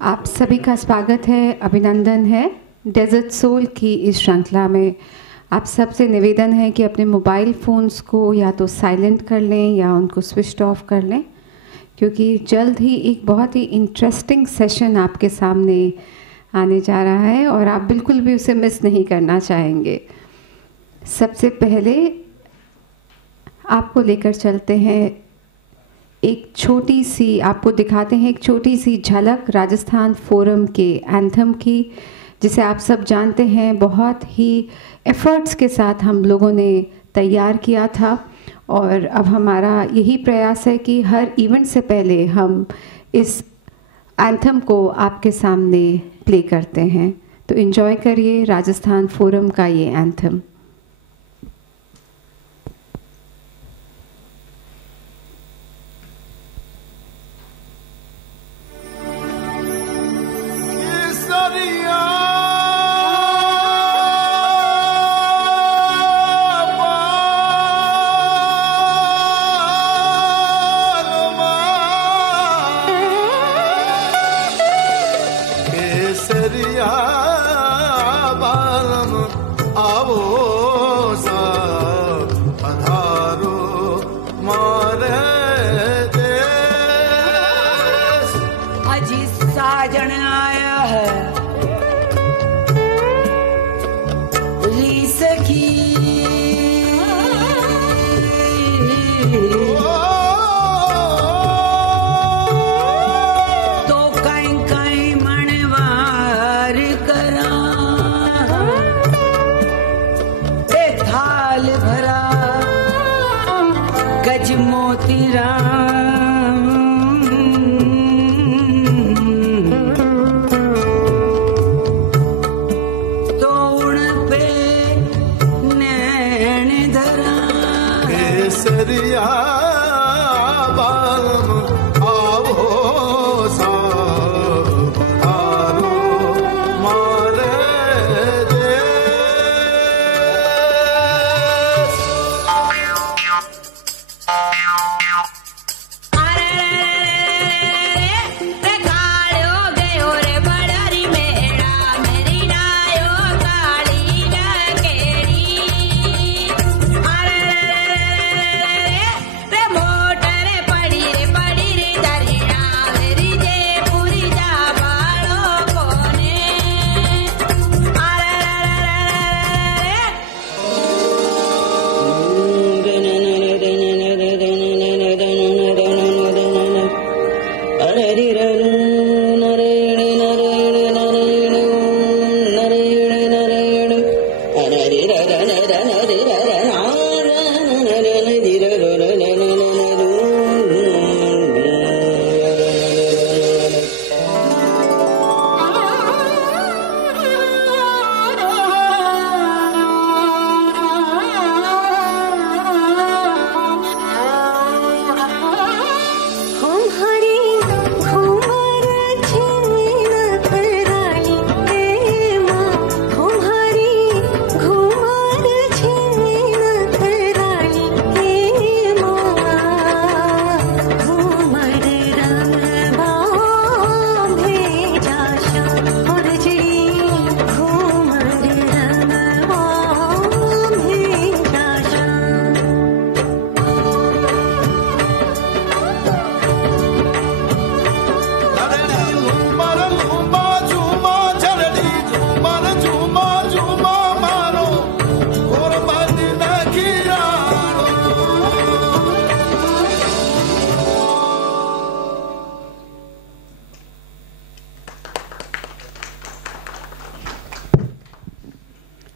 आप सभी का स्वागत है, अभिनंदन है डेजर्ट सोल की इस श्रृंखला में। आप सबसे निवेदन है कि अपने मोबाइल फ़ोन्स को या तो साइलेंट कर लें या उनको स्विच ऑफ कर लें, क्योंकि जल्द ही एक बहुत ही इंटरेस्टिंग सेशन आपके सामने आने जा रहा है और आप बिल्कुल भी उसे मिस नहीं करना चाहेंगे। सबसे पहले आपको लेकर चलते हैं एक छोटी सी, आपको दिखाते हैं एक छोटी सी झलक राजस्थान फोरम के एंथम की, जिसे आप सब जानते हैं बहुत ही एफर्ट्स के साथ हम लोगों ने तैयार किया था। और अब हमारा यही प्रयास है कि हर इवेंट से पहले हम इस एंथम को आपके सामने प्ले करते हैं। तो एंजॉय करिए राजस्थान फोरम का ये एंथम।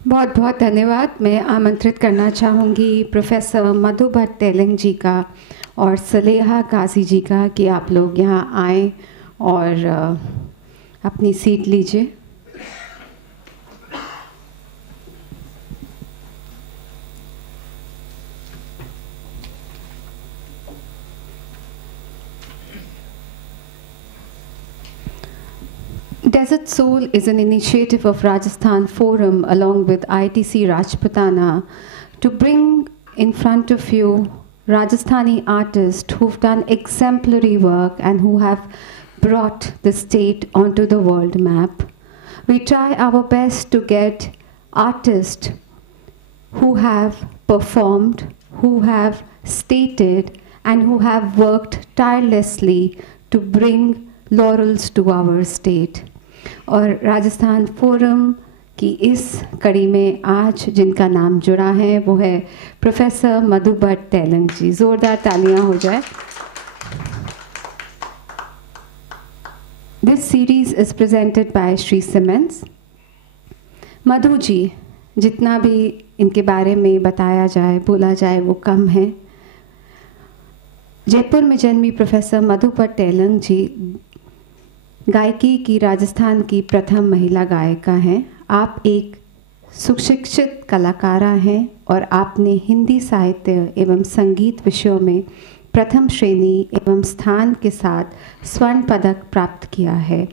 बहुत बहुत धन्यवाद। मैं आमंत्रित करना चाहूँगी प्रोफेसर मधु भट्ट तेलंग जी का और सलेहा काजी जी का कि आप लोग यहाँ आएँ और अपनी सीट लीजिए। Desert Soul is an initiative of Rajasthan Forum along with ITC Rajputana to bring in front of you Rajasthani artists who've done exemplary work and who have brought the state onto the world map. We try our best to get artists who have performed, who have stated, and who have worked tirelessly to bring laurels to our state. और Rajasthan forum की इस कड़ी में आज जिनका नाम जुड़ा है वो है प्रोफेसर मधु भट्ट तेलंग जी। ज़ोरदार तालियां हो जाए। This series is presented by Sri Siemens. Madhu ji, जितना भी इनके बारे में बताया जाए, बोला जाए वो कम है। जयपुर में जन्मी प्रोफेसर मधु भट्ट तेलंग जी गायकी की राजस्थान की प्रथम महिला गायिका हैं। आप एक सुशिक्षित कलाकारा हैं और आपने हिंदी साहित्य एवं संगीत विषयों में प्रथम श्रेणी एवं स्थान के साथ स्वर्ण पदक प्राप्त किया है।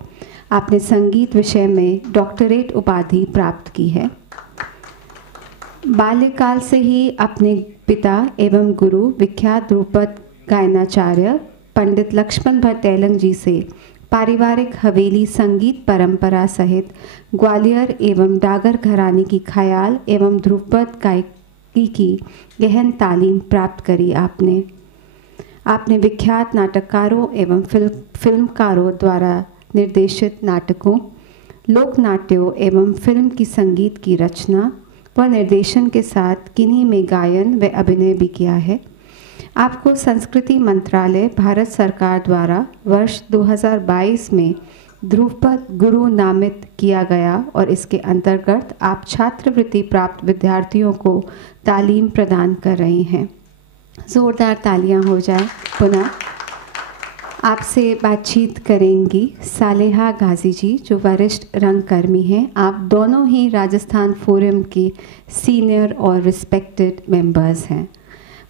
आपने संगीत विषय में डॉक्टरेट उपाधि प्राप्त की है। बाल्यकाल से ही अपने पिता एवं गुरु विख्यात ध्रुपद गायनाचार्य पंडित लक्ष्मण भट्ट तेलंग जी से पारिवारिक हवेली संगीत परंपरा सहित ग्वालियर एवं डागर घराने की ख्याल एवं ध्रुपद गायकी की गहन तालीम प्राप्त करी। आपने विख्यात नाटककारों एवं फिल्मकारों द्वारा निर्देशित नाटकों, लोक नाट्यों एवं फिल्म की संगीत की रचना व निर्देशन के साथ किन्हीं में गायन व अभिनय भी किया है। आपको संस्कृति मंत्रालय भारत सरकार द्वारा वर्ष 2022 में ध्रुपद गुरु नामित किया गया और इसके अंतर्गत आप छात्रवृत्ति प्राप्त विद्यार्थियों को तालीम प्रदान कर रही हैं। ज़ोरदार तालियां हो जाए। पुनः आपसे बातचीत करेंगी सालेहा गाजी जी, जो वरिष्ठ रंगकर्मी हैं। आप दोनों ही राजस्थान फोरम की सीनियर और रिस्पेक्टेड मेंबर्स हैं।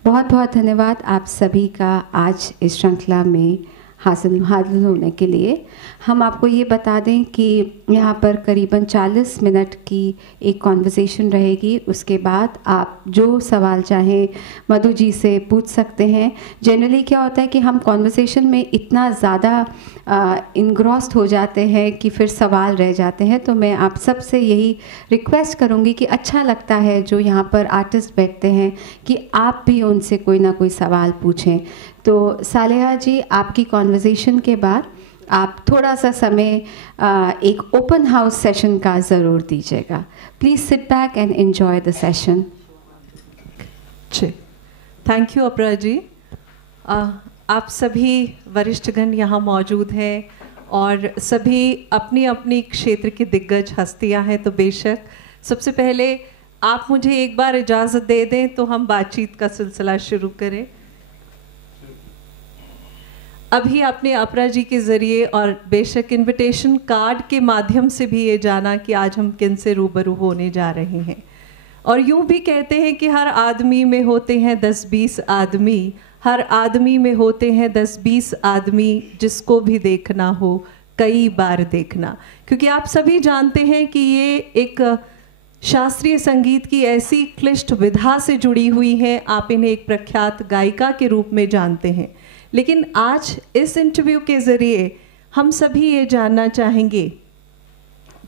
बहुत बहुत धन्यवाद आप सभी का आज इस श्रृंखला में हासिल होने के लिए। हम आपको ये बता दें कि यहाँ पर करीबन 40 मिनट की एक कॉन्वर्सेशन रहेगी। उसके बाद आप जो सवाल चाहें मधु जी से पूछ सकते हैं। जनरली क्या होता है कि हम कॉन्वर्सेशन में इतना ज़्यादा इनग्रॉस्ड हो जाते हैं कि फिर सवाल रह जाते हैं। तो मैं आप सब से यही रिक्वेस्ट करूँगी कि अच्छा लगता है जो यहाँ पर आर्टिस्ट बैठते हैं कि आप भी उनसे कोई ना कोई सवाल पूछें। तो सालेहा जी, आपकी कॉन्वर्सेशन के बाद आप थोड़ा सा समय एक ओपन हाउस सेशन का ज़रूर दीजिएगा। Please sit back and enjoy the session. Thank you अपरा जी। आप सभी वरिष्ठगण यहाँ मौजूद हैं और सभी अपनी अपनी क्षेत्र की दिग्गज हस्तियाँ हैं। तो बेशक सबसे पहले आप मुझे एक बार इजाज़त दे दें तो हम बातचीत का सिलसिला शुरू करें। अभी आपने अपरा जी के ज़रिए और बेशक इनविटेशन कार्ड के माध्यम से भी ये जाना कि आज हम किन से रूबरू होने जा रहे हैं। और यूँ भी कहते हैं कि हर आदमी में होते हैं 10-20 आदमी, हर आदमी में होते हैं 10-20 आदमी, जिसको भी देखना हो कई बार देखना। क्योंकि आप सभी जानते हैं कि ये एक शास्त्रीय संगीत की ऐसी क्लिष्ट विधा से जुड़ी हुई हैं। आप इन्हें एक प्रख्यात गायिका के रूप में जानते हैं, लेकिन आज इस इंटरव्यू के ज़रिए हम सभी ये जानना चाहेंगे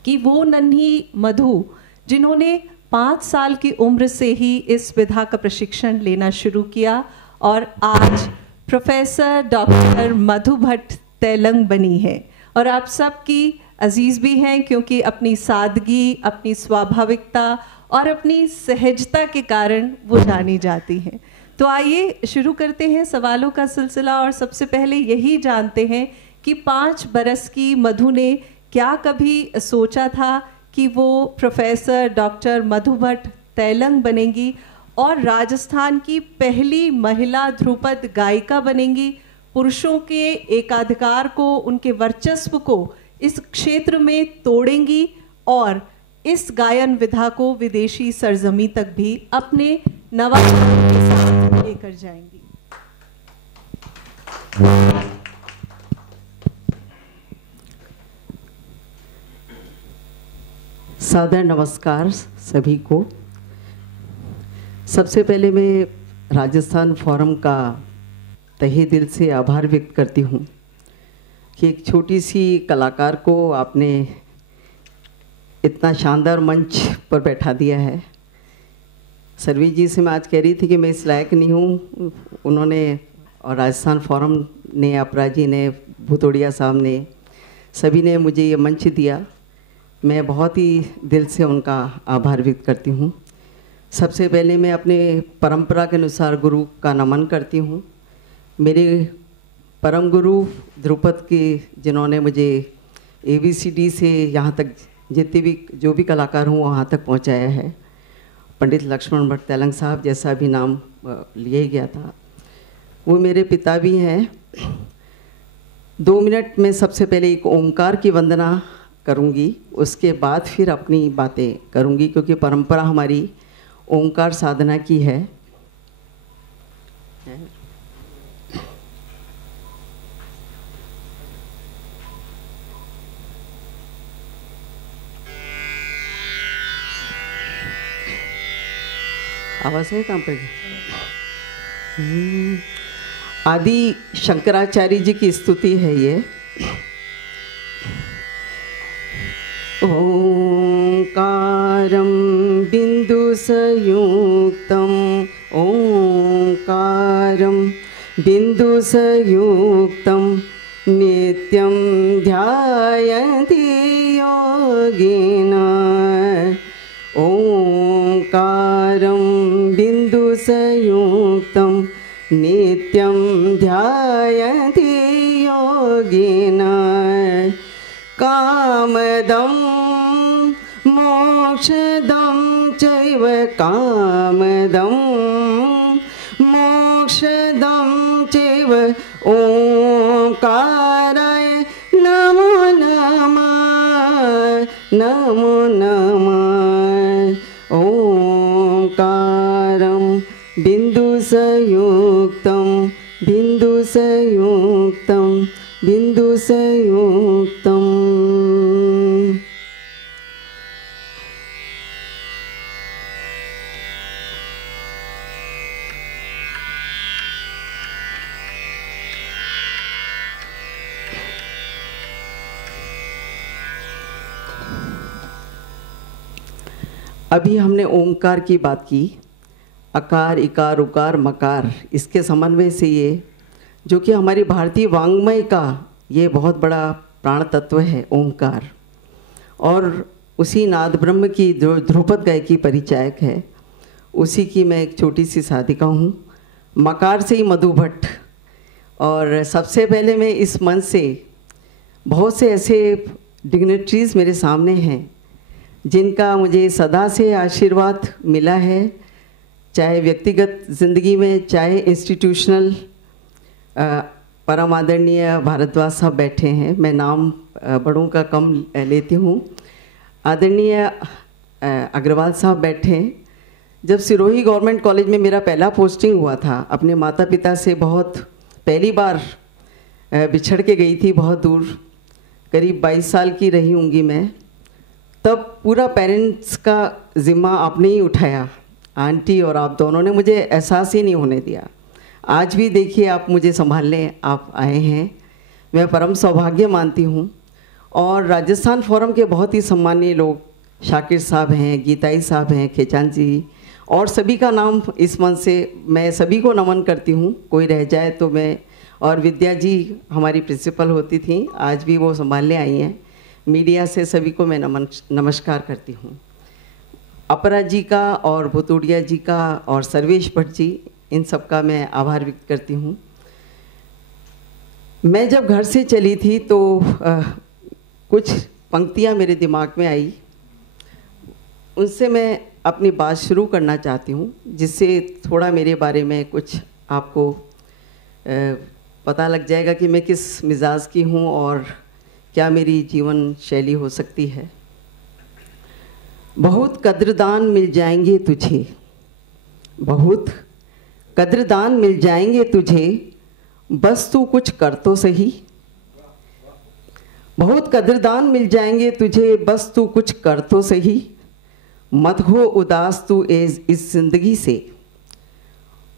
कि वो नन्ही मधु जिन्होंने 5 साल की उम्र से ही इस विधा का प्रशिक्षण लेना शुरू किया और आज प्रोफेसर डॉक्टर मधु भट्ट तेलंग बनी है और आप सबकी अजीज़ भी हैं, क्योंकि अपनी सादगी, अपनी स्वाभाविकता और अपनी सहजता के कारण वो जानी जाती हैं। तो आइए शुरू करते हैं सवालों का सिलसिला और सबसे पहले यही जानते हैं कि 5 बरस की मधु ने क्या कभी सोचा था कि वो प्रोफेसर डॉक्टर मधु भट्ट तेलंग बनेंगी और राजस्थान की पहली महिला ध्रुपद गायिका बनेंगी। पुरुषों के एकाधिकार को, उनके वर्चस्व को इस क्षेत्र में तोड़ेंगी और इस गायन विधा को विदेशी सरजमी तक भी अपने नवाचार के साथ लेकर जाएंगी। सादर नमस्कार सभी को। सबसे पहले मैं राजस्थान फोरम का तहे दिल से आभार व्यक्त करती हूँ कि एक छोटी सी कलाकार को आपने इतना शानदार मंच पर बैठा दिया है। सरवी जी से मैं आज कह रही थी कि मैं इस लायक नहीं हूँ, उन्होंने और राजस्थान फोरम ने, अपरा जी ने, भूतोड़िया साहब ने, सभी ने मुझे ये मंच दिया। मैं बहुत ही दिल से उनका आभार व्यक्त करती हूँ। सबसे पहले मैं अपने परंपरा के अनुसार गुरु का नमन करती हूँ। मेरे परम गुरु ध्रुपद के, जिन्होंने मुझे ABCD से यहाँ तक जितने भी जो भी कलाकार हूँ वहाँ तक पहुँचाया है। पंडित लक्ष्मण भट्ट तेलंग साहब जैसा भी नाम लिया ही गया था, वो मेरे पिता भी हैं। 2 मिनट में सबसे पहले एक ओमकार की वंदना करूँगी, उसके बाद फिर अपनी बातें करूँगी, क्योंकि परंपरा हमारी ओंकार साधना की है। आवाज है कहाँ पर? आदि शंकराचार्य जी की स्तुति है ये। ओंकारं बिंदुसंयुक्तं, ओंकारं बिंदुसंयुक्तं नित्यं ध्यायन्ति योगिनः। ओंकारं बिंदुसंयुक्तं नित्यं ध्यायन्ति योगिनः। कामदं मोक्षदं चैव, कामदं मोक्षदं चैव ओंकाराय नमो नमः, नमो नमः। ओंकारं बिंदुसंयुक्तं, बिंदुसंयुक्तं, बिंदुसंयुक्तं। अभी हमने ओंकार की बात की। अकार, इकार, उकार, मकार, इसके समन्वय से ये, जो कि हमारी भारतीय वाङ्मय का ये बहुत बड़ा प्राण तत्व है ओंकार, और उसी नाद ब्रह्म की जो ध्रुपद गायकी परिचायक है, उसी की मैं एक छोटी सी साधिका हूँ। मकार से ही मधु भट्ट। और सबसे पहले मैं इस मंच से, बहुत से ऐसे डिग्नेटरीज मेरे सामने हैं जिनका मुझे सदा से आशीर्वाद मिला है, चाहे व्यक्तिगत ज़िंदगी में, चाहे इंस्टीट्यूशनल। परम आदरणीय भारद्वाज साहब बैठे हैं, मैं नाम बड़ों का कम लेती हूँ। आदरणीय अग्रवाल साहब बैठे हैं। जब सिरोही गवर्नमेंट कॉलेज में मेरा पहला पोस्टिंग हुआ था, अपने माता पिता से बहुत पहली बार बिछड़ के गई थी, बहुत दूर, करीब 22 साल की रही होंगी मैं। तब पूरा पेरेंट्स का ज़िम्मा आपने ही उठाया, आंटी और आप दोनों ने, मुझे एहसास ही नहीं होने दिया। आज भी देखिए आप मुझे संभालने आप आए हैं, मैं परम सौभाग्य मानती हूँ। और राजस्थान फोरम के बहुत ही सम्मानीय लोग, शाकिर साहब हैं, गीताई साहब हैं, खेचान जी, और सभी का नाम इस मंच से मैं सभी को नमन करती हूँ। कोई रह जाए तो मैं, और विद्या जी हमारी प्रिंसिपल होती थी, आज भी वो संभालने आई हैं। मीडिया से सभी को मैं नमस्कार करती हूँ। अपरा जी का और भूतोड़िया जी का और सर्वेश भट्ट जी, इन सब का मैं आभार व्यक्त करती हूँ। मैं जब घर से चली थी तो कुछ पंक्तियाँ मेरे दिमाग में आई, उनसे मैं अपनी बात शुरू करना चाहती हूँ, जिससे थोड़ा मेरे बारे में कुछ आपको पता लग जाएगा कि मैं किस मिजाज की हूँ और क्या मेरी जीवन शैली हो सकती है। बहुत कद्रदान मिल जाएंगे तुझे, बहुत कद्रदान मिल जाएंगे तुझे, बस तू कुछ कर तो सही। बहुत कद्रदान मिल जाएंगे तुझे, बस तू कुछ कर तो सही। मत हो उदास तू इस जिंदगी से,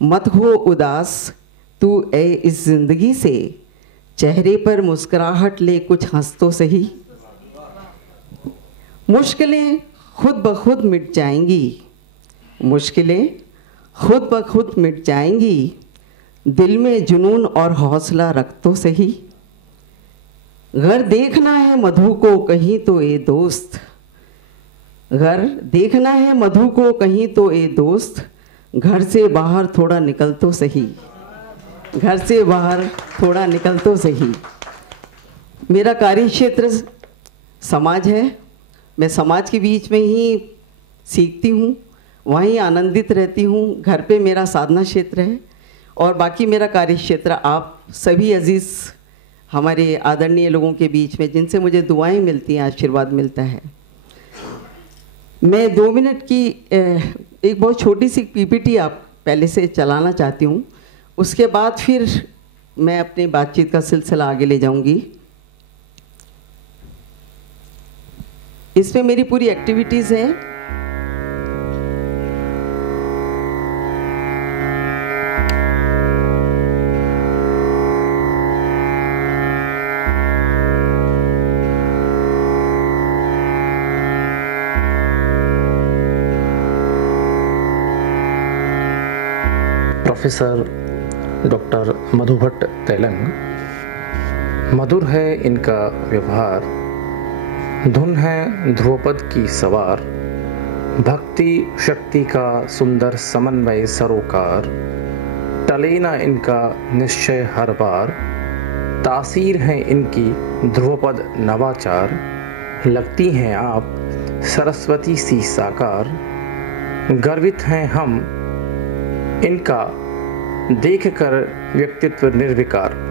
मत हो उदास तू इस जिंदगी से, चेहरे पर मुस्कुराहट ले कुछ हंस तो सही। मुश्किलें खुद ब खुद मिट जाएंगी, मुश्किलें खुद ब खुद मिट जाएंगी, दिल में जुनून और हौसला रख तो सही। घर देखना है मधु को कहीं तो ए दोस्त, घर देखना है मधु को कहीं तो ए दोस्त, घर से बाहर थोड़ा निकल तो सही, घर से बाहर थोड़ा निकल तो सही। मेरा कार्य क्षेत्र समाज है, मैं समाज के बीच में ही सीखती हूँ, वहीं आनंदित रहती हूँ। घर पे मेरा साधना क्षेत्र है और बाकी मेरा कार्य क्षेत्र आप सभी अजीज़ हमारे आदरणीय लोगों के बीच में जिनसे मुझे दुआएं मिलती हैं, आशीर्वाद मिलता है। मैं 2 मिनट की एक बहुत छोटी सी पीपीटी आप पहले से चलाना चाहती हूँ, उसके बाद फिर मैं अपनी बातचीत का सिलसिला आगे ले जाऊँगी। इसमें मेरी पूरी एक्टिविटीज़ हैं। प्रोफेसर डॉक्टर मधु भट्ट तेलंग। मधुर है इनका व्यवहार, धुन है ध्रुवपद की सवार, भक्ति शक्ति का सुंदर समन्वय सरोकार, टले ना इनका निश्चय हर बार, तासीर है इनकी ध्रुवपद नवाचार, लगती हैं आप सरस्वती सी साकार, गर्वित हैं हम इनका देखकर व्यक्तित्व निर्विकार।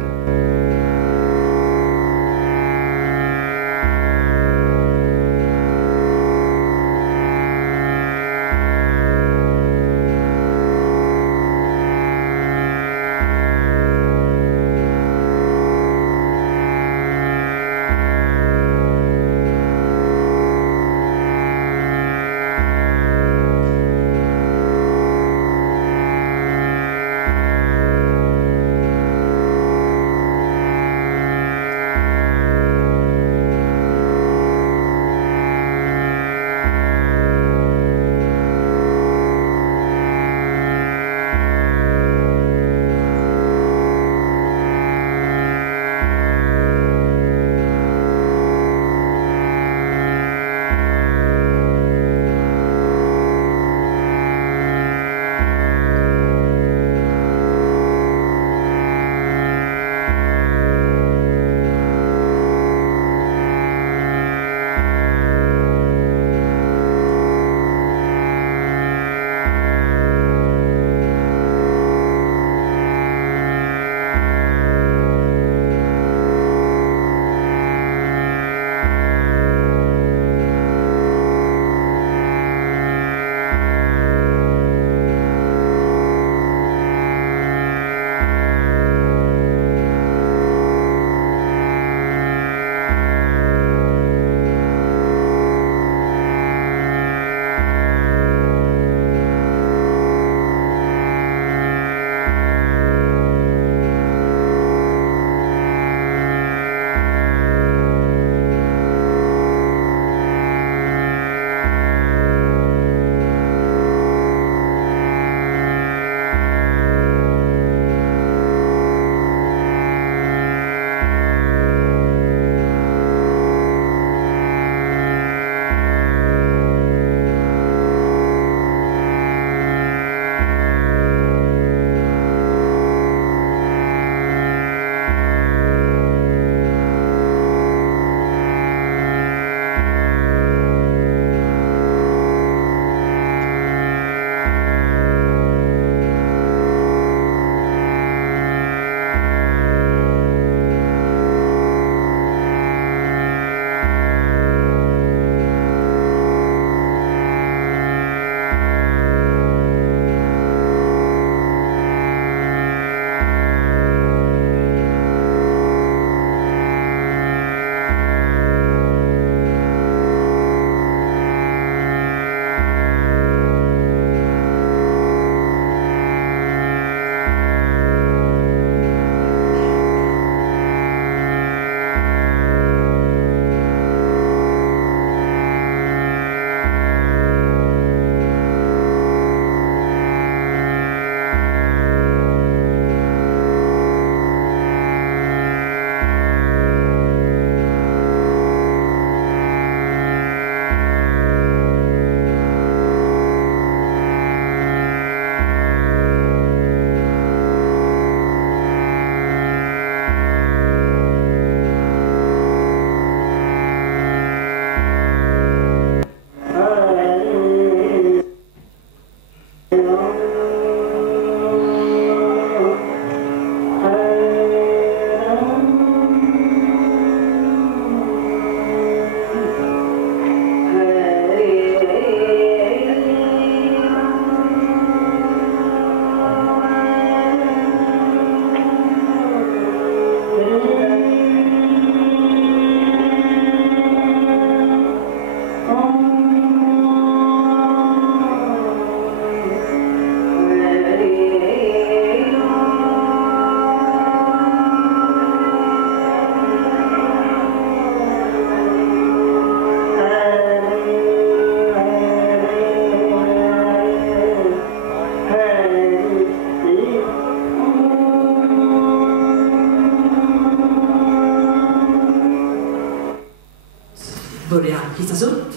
börjar hissas upp.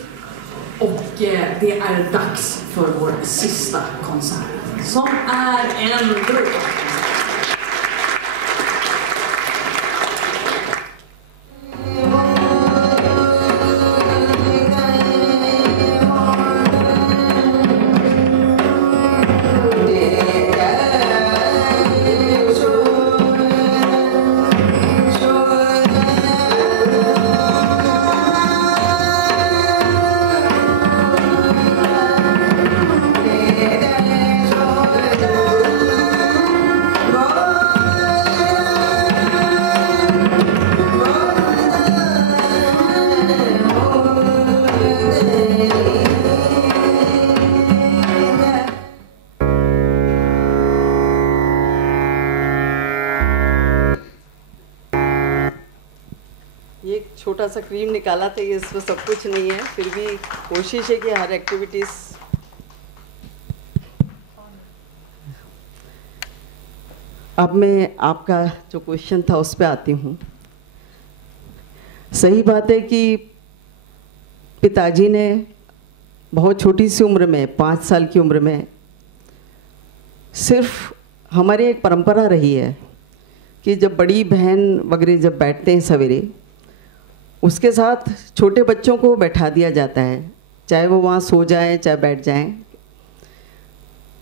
Och det är dags för vår sista konsert, som är en grupp. छोटा सा क्रीम निकाला था, ये इसमें सब कुछ नहीं है, फिर भी कोशिश है कि हर एक्टिविटीज। अब मैं आपका जो क्वेश्चन था उस पर आती हूँ। सही बात है कि पिताजी ने बहुत छोटी सी उम्र में, 5 साल की उम्र में, सिर्फ हमारी एक परंपरा रही है कि जब बड़ी बहन वगैरह जब बैठते हैं सवेरे, उसके साथ छोटे बच्चों को बैठा दिया जाता है, चाहे वो वहाँ सो जाएं चाहे बैठ जाएं।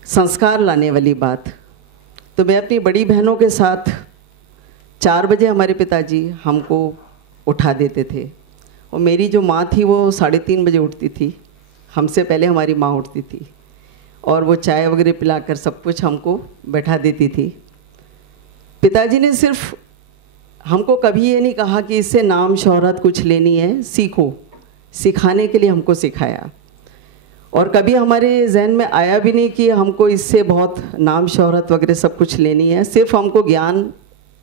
संस्कार लाने वाली बात। तो मैं अपनी बड़ी बहनों के साथ 4 बजे हमारे पिताजी हमको उठा देते थे, और मेरी जो माँ थी वो 3:30 बजे उठती थी, हमसे पहले हमारी माँ उठती थी, और वो चाय वगैरह पिलाकर सब कुछ हमको बैठा देती थी। पिताजी ने सिर्फ हमको कभी ये नहीं कहा कि इससे नाम शोहरत कुछ लेनी है, सीखो, सिखाने के लिए हमको सिखाया। और कभी हमारे जहन में आया भी नहीं कि हमको इससे बहुत नाम शोहरत वगैरह सब कुछ लेनी है, सिर्फ हमको ज्ञान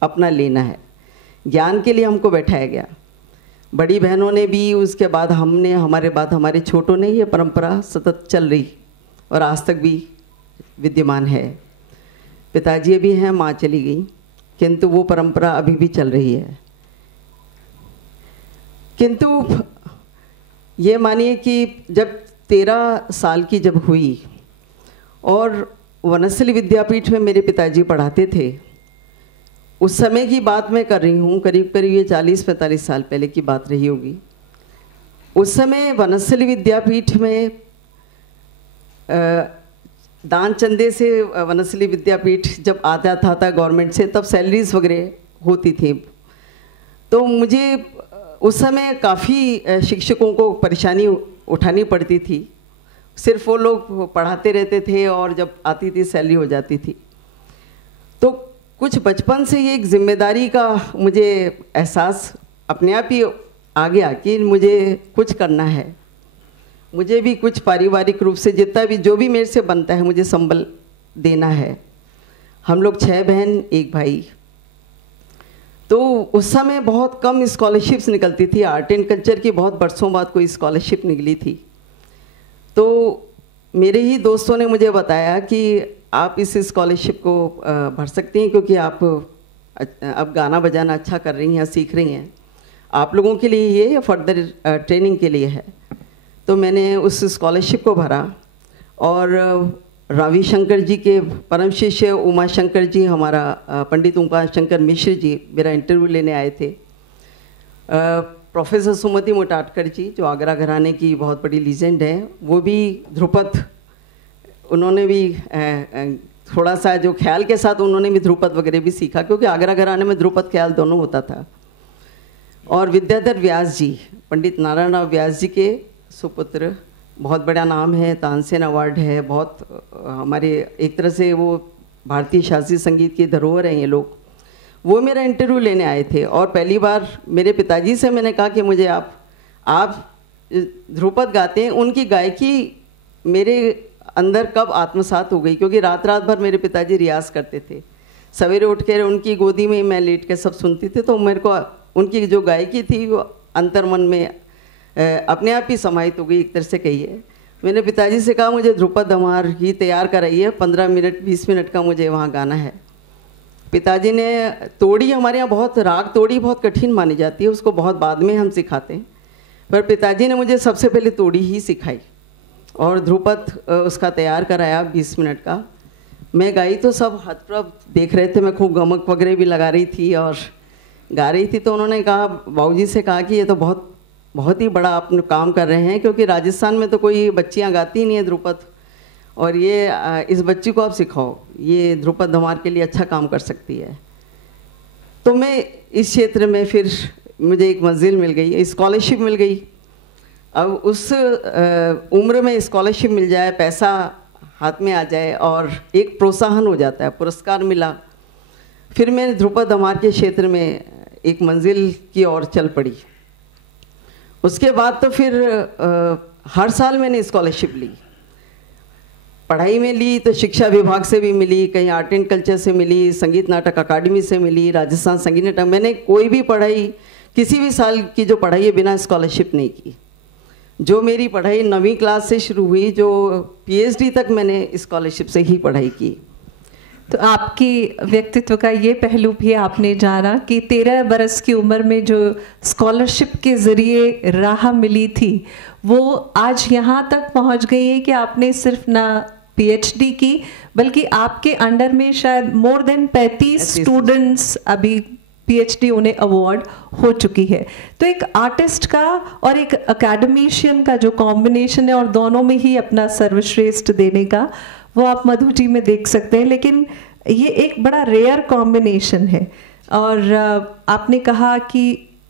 अपना लेना है। ज्ञान के लिए हमको बैठाया गया। बड़ी बहनों ने भी, उसके बाद हमने, हमारे बाद हमारे छोटों ने, ये परंपरा सतत चल रही और आज तक भी विद्यमान है। पिताजी भी हैं, माँ चली गई, किंतु वो परंपरा अभी भी चल रही है। किंतु ये मानिए कि जब 13 साल की जब हुई और वनस्थली विद्यापीठ में मेरे पिताजी पढ़ाते थे, उस समय की बात मैं कर रही हूँ, करीब करीब ये 40-45 साल पहले की बात रही होगी। उस समय वनस्थली विद्यापीठ में दान चंदे से वनस्थली विद्यापीठ जब आता था गवर्नमेंट से, तब सैलरीज वगैरह होती थी। तो मुझे उस समय काफ़ी शिक्षकों को परेशानी उठानी पड़ती थी। सिर्फ वो लोग पढ़ाते रहते थे और जब आती थी सैलरी हो जाती थी। तो कुछ बचपन से ये एक जिम्मेदारी का मुझे एहसास अपने आप ही आ गया कि मुझे कुछ करना है, मुझे भी कुछ पारिवारिक रूप से जितना भी जो भी मेरे से बनता है मुझे संबल देना है। हम लोग 6 बहन 1 भाई। तो उस समय बहुत कम स्कॉलरशिप्स निकलती थी, आर्ट एंड कल्चर की बहुत बरसों बाद कोई स्कॉलरशिप निकली थी। तो मेरे ही दोस्तों ने मुझे बताया कि आप इस स्कॉलरशिप को भर सकती हैं, क्योंकि आप अब गाना बजाना अच्छा कर रही हैं, सीख रही हैं, आप लोगों के लिए ये फर्दर ट्रेनिंग के लिए है। तो मैंने उस स्कॉलरशिप को भरा और रवि शंकर जी के परम शिष्य उमा शंकर जी, हमारा पंडित उमा शंकर मिश्र जी मेरा इंटरव्यू लेने आए थे। प्रोफेसर सुमति मोटाटकर जी जो आगरा घराने की बहुत बड़ी लीजेंड हैं, वो भी ध्रुपद, उन्होंने भी थोड़ा सा जो ख्याल के साथ उन्होंने भी ध्रुपद वगैरह भी सीखा, क्योंकि आगरा घराने में ध्रुपद ख्याल दोनों होता था। और विद्याधर व्यास जी, पंडित नारायण राव व्यास जी के सुपुत्र, बहुत बड़ा नाम है, तानसेन अवार्ड है, बहुत हमारे एक तरह से वो भारतीय शास्त्रीय संगीत की धरोहर हैं ये लोग। वो मेरा इंटरव्यू लेने आए थे और पहली बार मेरे पिताजी से मैंने कहा कि मुझे आप ध्रुपद गाते हैं, उनकी गायकी मेरे अंदर कब आत्मसात हो गई, क्योंकि रात रात भर मेरे पिताजी रियाज़ करते थे। सवेरे उठ कर उनकी गोदी में मैं लेट कर सब सुनती थी, तो मेरे को उनकी जो गायकी थी वो अंतर्मन में अपने आप ही समाहित हो गई, एक तरह से कहिए। मैंने पिताजी से कहा मुझे ध्रुपद हमार ही तैयार कराइए, 15 मिनट 20 मिनट का मुझे वहाँ गाना है। पिताजी ने तोड़ी, हमारे यहाँ बहुत राग तोड़ी बहुत कठिन मानी जाती है, उसको बहुत बाद में हम सिखाते हैं। पर पिताजी ने मुझे सबसे पहले तोड़ी ही सिखाई और ध्रुपद उसका तैयार कराया 20 मिनट का। मैं गाई तो सब हतप्रभ देख रहे थे, मैं खूब गमक वगैरह भी लगा रही थी और गा रही थी। तो उन्होंने कहा, बाबूजी से कहा कि ये तो बहुत ही बड़ा आप काम कर रहे हैं, क्योंकि राजस्थान में तो कोई बच्चियां गाती नहीं है ध्रुपद, और ये इस बच्ची को आप सिखाओ, ये ध्रुपद धमार के लिए अच्छा काम कर सकती है। तो मैं इस क्षेत्र में फिर मुझे एक मंजिल मिल गई, स्कॉलरशिप मिल गई। अब उस उम्र में स्कॉलरशिप मिल जाए, पैसा हाथ में आ जाए और एक प्रोत्साहन हो जाता है, पुरस्कार मिला। फिर मैंने ध्रुपद धमार के क्षेत्र में एक मंजिल की ओर चल पड़ी। उसके बाद तो फिर हर साल मैंने स्कॉलरशिप ली। पढ़ाई में ली तो शिक्षा विभाग से भी मिली, कहीं आर्ट एंड कल्चर से मिली, संगीत नाटक अकादमी से मिली, राजस्थान संगीत नाटक। मैंने कोई भी पढ़ाई, किसी भी साल की जो पढ़ाई है, बिना स्कॉलरशिप नहीं की। जो मेरी पढ़ाई 9वीं क्लास से शुरू हुई, जो PhD तक मैंने स्कॉलरशिप से ही पढ़ाई की। तो आपकी व्यक्तित्व का ये पहलू भी आपने जाना कि 13 बरस की उम्र में जो स्कॉलरशिप के ज़रिए राह मिली थी, वो आज यहाँ तक पहुँच गई है कि आपने सिर्फ ना PhD की, बल्कि आपके अंडर में शायद मोर देन 35 स्टूडेंट्स अभी PhD उन्हें अवार्ड हो चुकी है। तो एक आर्टिस्ट का और एक अकेडमिशियन का जो कॉम्बिनेशन है, और दोनों में ही अपना सर्वश्रेष्ठ देने का, वो आप मधु जी में देख सकते हैं। लेकिन ये एक बड़ा रेयर कॉम्बिनेशन है। और आपने कहा कि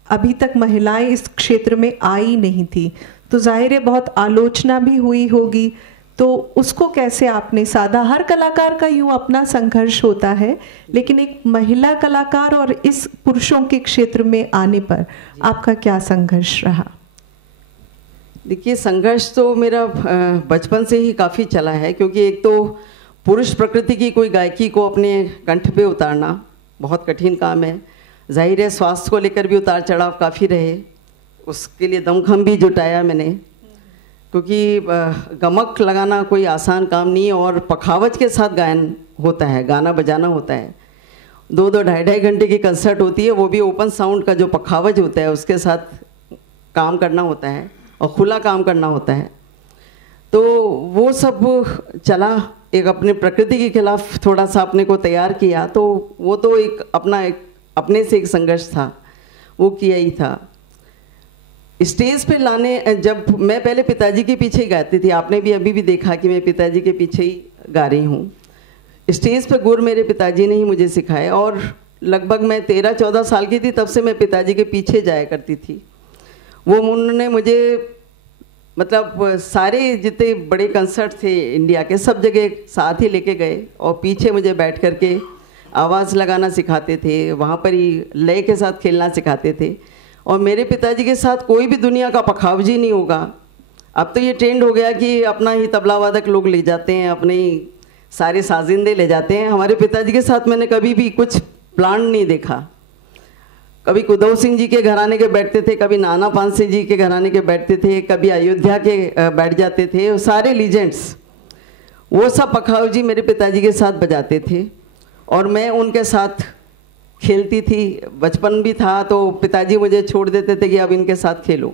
अभी तक महिलाएं इस क्षेत्र में आई नहीं थी, तो जाहिर है बहुत आलोचना भी हुई होगी। तो उसको कैसे आपने साधा? हर कलाकार का यूँ अपना संघर्ष होता है, लेकिन एक महिला कलाकार और इस पुरुषों के क्षेत्र में आने पर आपका क्या संघर्ष रहा? देखिए, संघर्ष तो मेरा बचपन से ही काफ़ी चला है, क्योंकि एक तो पुरुष प्रकृति की कोई गायकी को अपने कंठ पे उतारना बहुत कठिन काम है। जाहिर है स्वास्थ्य को लेकर भी उतार चढ़ाव काफ़ी रहे, उसके लिए दमखम भी जुटाया मैंने, क्योंकि गमक लगाना कोई आसान काम नहीं है और पखावज के साथ गायन होता है, गाना बजाना होता है। 2-2, 2.5 घंटे की कंसर्ट होती है, वो भी ओपन साउंड का जो पखावज होता है उसके साथ काम करना होता है और खुला काम करना होता है। तो वो सब चला, एक अपने प्रकृति के खिलाफ थोड़ा सा अपने को तैयार किया, तो वो तो एक अपने से एक संघर्ष था, वो किया ही था। स्टेज पे लाने, जब मैं पहले पिताजी के पीछे ही गाती थी, आपने भी अभी भी देखा कि मैं पिताजी के पीछे ही गा रही हूँ। स्टेज पे गुर मेरे पिताजी ने ही मुझे सिखाए, और लगभग मैं 13-14 साल की थी तब से मैं पिताजी के पीछे जाया करती थी। वो उन्होंने मुझे मतलब सारे जितने बड़े कंसर्ट थे इंडिया के, सब जगह साथ ही लेके गए और पीछे मुझे बैठ कर के आवाज़ लगाना सिखाते थे, वहाँ पर ही लय के साथ खेलना सिखाते थे। और मेरे पिताजी के साथ कोई भी दुनिया का पखावजी नहीं होगा। अब तो ये ट्रेंड हो गया कि अपना ही तबला वादक लोग ले जाते हैं, अपने ही सारे साजिंदे ले जाते हैं। हमारे पिताजी के साथ मैंने कभी भी कुछ प्लान नहीं देखा। कभी कुदव सिंह जी के घराने के बैठते थे, कभी नाना पानसे जी के घराने के बैठते थे, कभी अयोध्या के बैठ जाते थे। सारे लीजेंड्स वो सब पखावजी मेरे पिताजी के साथ बजाते थे और मैं उनके साथ खेलती थी। बचपन भी था तो पिताजी मुझे छोड़ देते थे कि अब इनके साथ खेलो।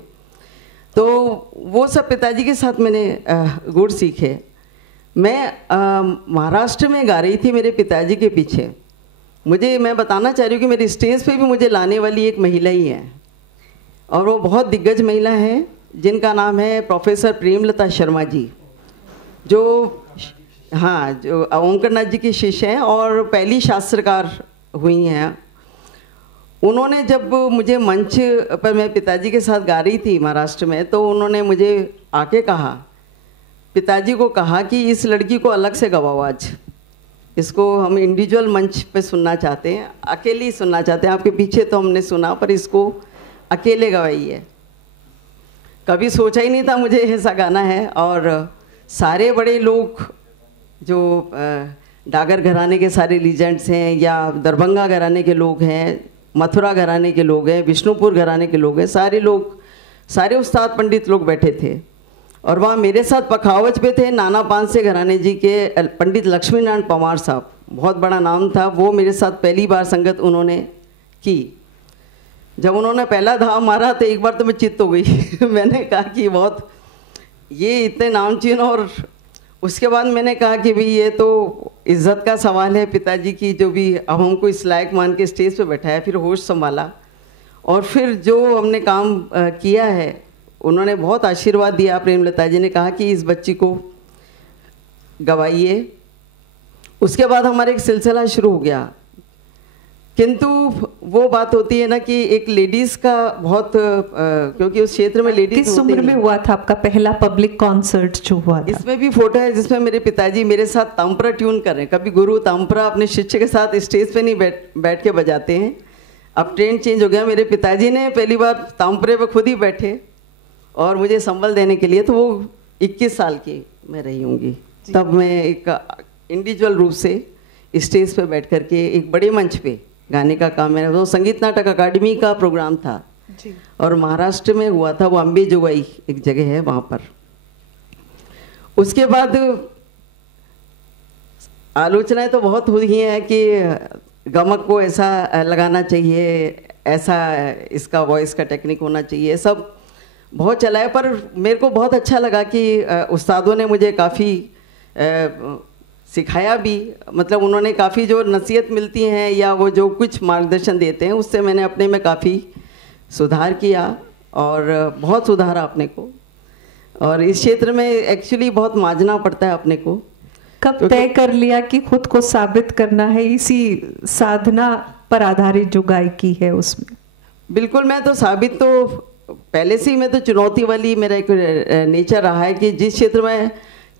तो वो सब पिताजी के साथ मैंने गुण सीखे। मैं महाराष्ट्र में गा रही थी मेरे पिताजी के पीछे। मैं बताना चाह रही हूँ कि मेरी स्टेज पे भी मुझे लाने वाली एक महिला ही है, और वो बहुत दिग्गज महिला है जिनका नाम है प्रोफेसर प्रेमलता शर्मा जी, जो ओंकारनाथ जी की शिष्य हैं और पहली शास्त्रकार हुई हैं। उन्होंने जब मुझे मंच पर, मैं पिताजी के साथ गा रही थी महाराष्ट्र में, तो उन्होंने मुझे आके कहा, पिताजी को कहा कि इस लड़की को अलग से गवाओ, आज इसको हम इंडिविजुअल मंच पे सुनना चाहते हैं, अकेले ही सुनना चाहते हैं। आपके पीछे तो हमने सुना, पर इसको अकेले गवाइए। कभी सोचा ही नहीं था मुझे ऐसा गाना है। और सारे बड़े लोग जो डागर घराने के सारे लीजेंड्स हैं, या दरभंगा घराने के लोग हैं, मथुरा घराने के लोग हैं, विष्णुपुर घराने के लोग हैं, सारे उस्ताद पंडित लोग बैठे थे। और वहाँ मेरे साथ पखावज पे थे नाना पानसे घराने जी के पंडित लक्ष्मी नारायण पवार साहब, बहुत बड़ा नाम था। वो मेरे साथ पहली बार संगत उन्होंने की। जब उन्होंने पहला धाम मारा तो एक बार तो मैं चित्त हो गई मैंने कहा कि बहुत ये इतने नामचीन, और उसके बाद मैंने कहा कि भाई ये तो इज़्ज़त का सवाल है पिताजी की, जो भी अब हमको इस लायक मान के स्टेज पे बैठाया, फिर होश संभाला और फिर जो हमने काम किया है, उन्होंने बहुत आशीर्वाद दिया। प्रेमलता जी ने कहा कि इस बच्ची को गवाइए। उसके बाद हमारा एक सिलसिला शुरू हो गया, किंतु वो बात होती है ना कि एक लेडीज़ का बहुत क्योंकि उस क्षेत्र में लेडीज किस उम्र में हुआ था आपका पहला पब्लिक कॉन्सर्ट जो हुआ था? इसमें भी फोटो है जिसमें मेरे पिताजी मेरे साथ तांपरा ट्यून कर रहे हैं। कभी गुरु तांपरा अपने शिष्य के साथ स्टेज पे नहीं बैठ के बजाते हैं, अब ट्रेंड चेंज हो गया। मेरे पिताजी ने पहली बार तांपरे पे खुद ही बैठे और मुझे संबल देने के लिए, तो वो 21 साल की मैं रही होंगी तब मैं एक इंडिविजुअल रूप से स्टेज पे बैठ करके एक बड़े मंच पे गाने का काम मेरा, वो संगीत नाटक अकादमी का प्रोग्राम था जी। और महाराष्ट्र में हुआ था, वो अंबेजोगाई एक जगह है वहाँ पर। उसके बाद आलोचनाएं तो बहुत हुई हैं कि गमक को ऐसा लगाना चाहिए, ऐसा इसका वॉइस का टेक्निक होना चाहिए, सब बहुत चला है। पर मेरे को बहुत अच्छा लगा कि उस्तादों ने मुझे काफ़ी सिखाया भी, मतलब उन्होंने काफ़ी जो नसीहत मिलती हैं या वो जो कुछ मार्गदर्शन देते हैं उससे मैंने अपने में काफ़ी सुधार किया और बहुत सुधारा अपने को। और इस क्षेत्र में एक्चुअली बहुत मांझना पड़ता है अपने को। कब तय कर लिया कि खुद को साबित करना है इसी साधना पर आधारित जो गायकी है उसमें? बिल्कुल, मैं तो साबित तो पहले से ही, मैं तो चुनौती वाली मेरा एक नेचर रहा है कि जिस क्षेत्र में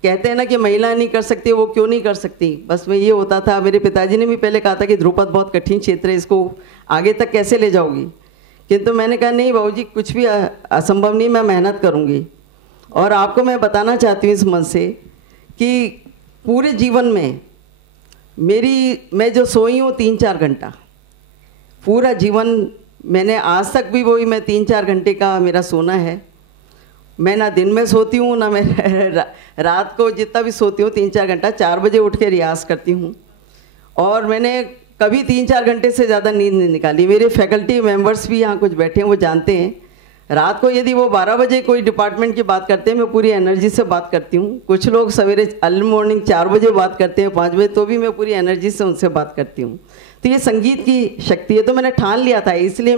कहते हैं ना कि महिला नहीं कर सकती, वो क्यों नहीं कर सकती, बस में ये होता था। मेरे पिताजी ने भी पहले कहा था कि ध्रुपद बहुत कठिन क्षेत्र है, इसको आगे तक कैसे ले जाओगी, किंतु मैंने कहा नहीं बाबूजी, कुछ भी असंभव नहीं, मैं मेहनत करूँगी। और आपको मैं बताना चाहती हूँ इस मन से कि पूरे जीवन में मैं जो सोई हूँ 3-4 घंटा, पूरा जीवन मैंने आज तक भी वही मैं 3-4 घंटे का मेरा सोना है। मैं ना दिन में सोती हूँ ना मैं रात को जितना भी सोती हूँ 3-4 घंटा, 4 बजे उठ के रियाज़ करती हूँ। और मैंने कभी 3-4 घंटे से ज़्यादा नींद नहीं निकाली। मेरे फैकल्टी मेंबर्स भी यहाँ कुछ बैठे हैं, वो जानते हैं। रात को यदि वो 12 बजे कोई डिपार्टमेंट की बात करते हैं, मैं पूरी एनर्जी से बात करती हूँ। कुछ लोग सवेरे अर्ली मॉर्निंग 4 बजे बात करते हैं, 5 बजे, तो भी मैं पूरी एनर्जी से उनसे बात करती हूँ। तो ये संगीत की शक्ति है। तो मैंने ठान लिया था, इसलिए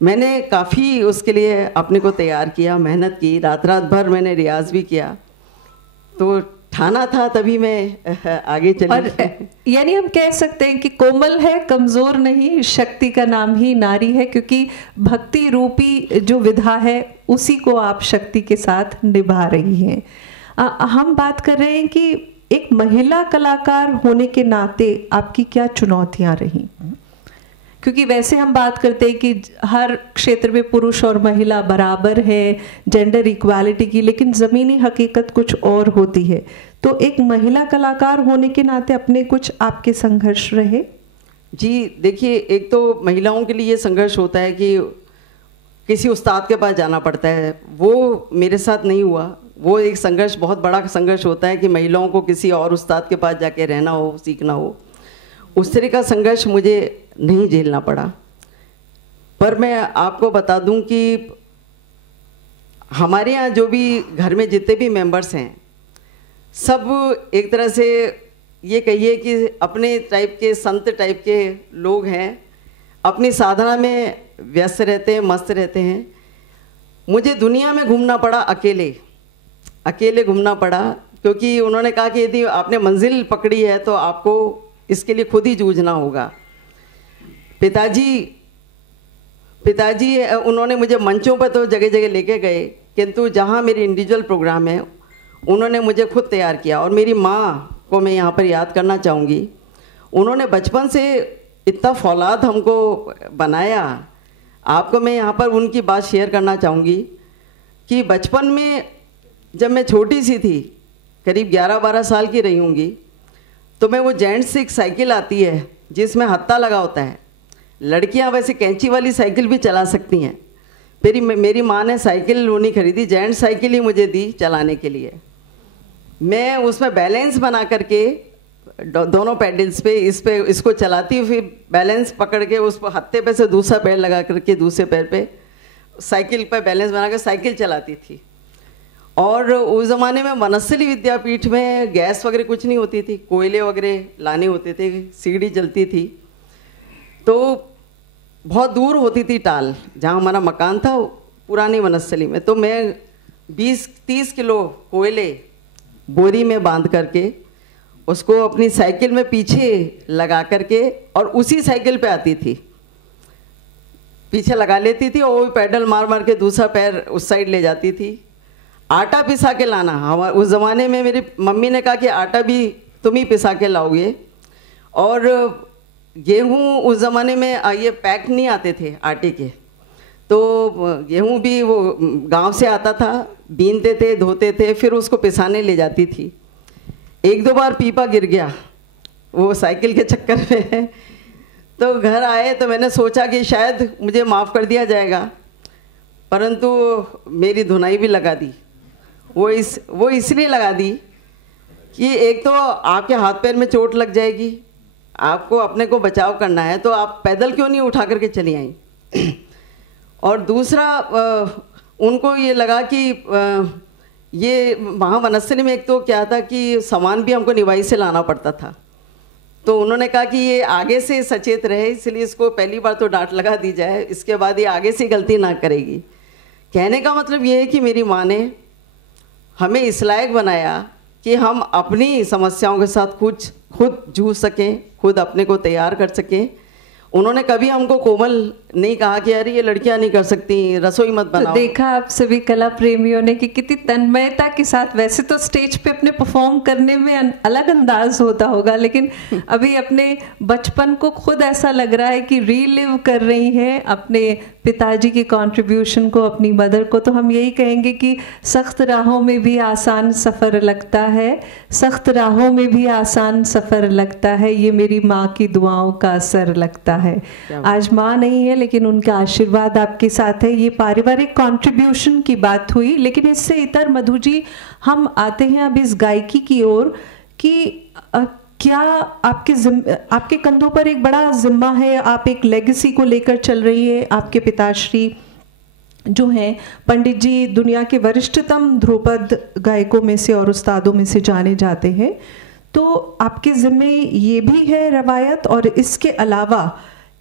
मैंने काफ़ी उसके लिए अपने को तैयार किया, मेहनत की, रात भर मैंने रियाज भी किया। तो ठाना था तभी मैं आगे चली। और यानी हम कह सकते हैं कि कोमल है, कमज़ोर नहीं, शक्ति का नाम ही नारी है, क्योंकि भक्ति रूपी जो विधा है उसी को आप शक्ति के साथ निभा रही हैं। हम बात कर रहे हैं कि एक महिला कलाकार होने के नाते आपकी क्या चुनौतियां रही? क्योंकि वैसे हम बात करते हैं कि हर क्षेत्र में पुरुष और महिला बराबर है, जेंडर इक्वालिटी की, लेकिन ज़मीनी हकीकत कुछ और होती है। तो एक महिला कलाकार होने के नाते अपने कुछ आपके संघर्ष रहे? जी देखिए, एक तो महिलाओं के लिए ये संघर्ष होता है कि किसी उस्ताद के पास जाना पड़ता है, वो मेरे साथ नहीं हुआ। वो एक संघर्ष, बहुत बड़ा संघर्ष होता है कि महिलाओं को किसी और उस्ताद के पास जाके रहना हो, सीखना हो। उस तरह का संघर्ष मुझे नहीं झेलना पड़ा। पर मैं आपको बता दूं कि हमारे यहाँ जो भी घर में जितने भी मेंबर्स हैं, सब एक तरह से ये कहिए कि अपने टाइप के संत टाइप के लोग हैं, अपनी साधना में व्यस्त रहते हैं, मस्त रहते हैं। मुझे दुनिया में घूमना पड़ा, अकेले घूमना पड़ा, क्योंकि उन्होंने कहा कि यदि आपने मंजिल पकड़ी है तो आपको इसके लिए खुद ही जूझना होगा। पिताजी उन्होंने मुझे मंचों पर तो जगह जगह लेके गए, किंतु जहाँ मेरी इंडिविजुअल प्रोग्राम है उन्होंने मुझे खुद तैयार किया। और मेरी माँ को मैं यहाँ पर याद करना चाहूँगी। उन्होंने बचपन से इतना फौलाद हमको बनाया। आपको मैं यहाँ पर उनकी बात शेयर करना चाहूँगी कि बचपन में जब मैं छोटी सी थी, करीब 11-12 साल की रही होंगी, तो मैं वो जेंट्स एक साइकिल आती है जिसमें हत्था लगा होता है, लड़कियां वैसे कैंची वाली साइकिल भी चला सकती हैं। मेरी माँ ने साइकिल वो नहीं खरीदी, जेंट्स साइकिल ही मुझे दी चलाने के लिए। मैं उसमें बैलेंस बना करके दोनों पैडल्स पे इसको चलाती हूँ, फिर बैलेंस पकड़ के उस पर हत्थे पे से दूसरा पैर लगा करके दूसरे पैर पे साइकिल पर बैलेंस बना कर साइकिल चलाती थी। और उस ज़माने में वनस्थली विद्यापीठ में गैस वगैरह कुछ नहीं होती थी, कोयले वगैरह लाने होते थे, सीढ़ी जलती थी, तो बहुत दूर होती थी टाल जहाँ हमारा मकान था पुरानी वनस्थली में। तो मैं 20-30 किलो कोयले बोरी में बांध करके उसको अपनी साइकिल में पीछे लगा करके और उसी साइकिल पे आती थी, पीछे लगा लेती थी और वो पैडल मार मार के दूसरा पैर उस साइड ले जाती थी। आटा पिसा के लाना, हमारे उस ज़माने में मेरी मम्मी ने कहा कि आटा भी तुम ही पिसा के लाओगे। और गेहूँ उस ज़माने में ये पैक नहीं आते थे आटे के, तो गेहूँ भी वो गांव से आता था, बीनते थे, धोते थे, फिर उसको पिसाने ले जाती थी। 1-2 बार पीपा गिर गया वो साइकिल के चक्कर में। तो घर आए तो मैंने सोचा कि शायद मुझे माफ़ कर दिया जाएगा, परंतु मेरी धुनाई भी लगा दी। वो इसलिए लगा दी कि एक तो आपके हाथ पैर में चोट लग जाएगी, आपको अपने को बचाव करना है, तो आप पैदल क्यों नहीं उठा करके चली आई। और दूसरा उनको ये लगा कि ये वहाँ वनस्थली में एक तो क्या था कि सामान भी हमको निवाई से लाना पड़ता था, तो उन्होंने कहा कि ये आगे से सचेत रहे, इसलिए इसको पहली बार तो डांट लगा दी जाए, इसके बाद ये आगे से गलती ना करेगी। कहने का मतलब ये है कि मेरी माँ ने हमें इस लायक बनाया कि हम अपनी समस्याओं के साथ खुद जूझ सकें, खुद अपने को तैयार कर सकें। उन्होंने कभी हमको कोमल नहीं कहा कि अरे ये लड़कियां नहीं कर सकती, रसोई मत बनाओ। तो देखा आप सभी कला प्रेमियों ने कि कितनी तन्मयता के साथ, वैसे तो स्टेज पे अपने परफॉर्म करने में अलग अंदाज होता होगा, लेकिन अभी अपने बचपन को खुद ऐसा लग रहा है कि रीलिव कर रही हैं अपने पिताजी की कंट्रीब्यूशन को, अपनी मदर को। तो हम यही कहेंगे कि सख्त राहों में भी आसान सफ़र लगता है, सख्त राहों में भी आसान सफ़र लगता है, ये मेरी माँ की दुआओं का असर लगता है। आज माँ नहीं है लेकिन उनका आशीर्वाद आपके साथ है। ये पारिवारिक कंट्रीब्यूशन की बात हुई, लेकिन इससे इतर मधु जी हम आते हैं अब इस गायकी की ओर कि क्या आपके कंधों पर एक बड़ा जिम्मा है, आप एक लेगेसी को लेकर चल रही है। आपके पिताश्री जो हैं पंडित जी दुनिया के वरिष्ठतम ध्रुपद गायकों में से और उस्तादों में से जाने जाते हैं, तो आपके ज़िम्मे ये भी है रवायत, और इसके अलावा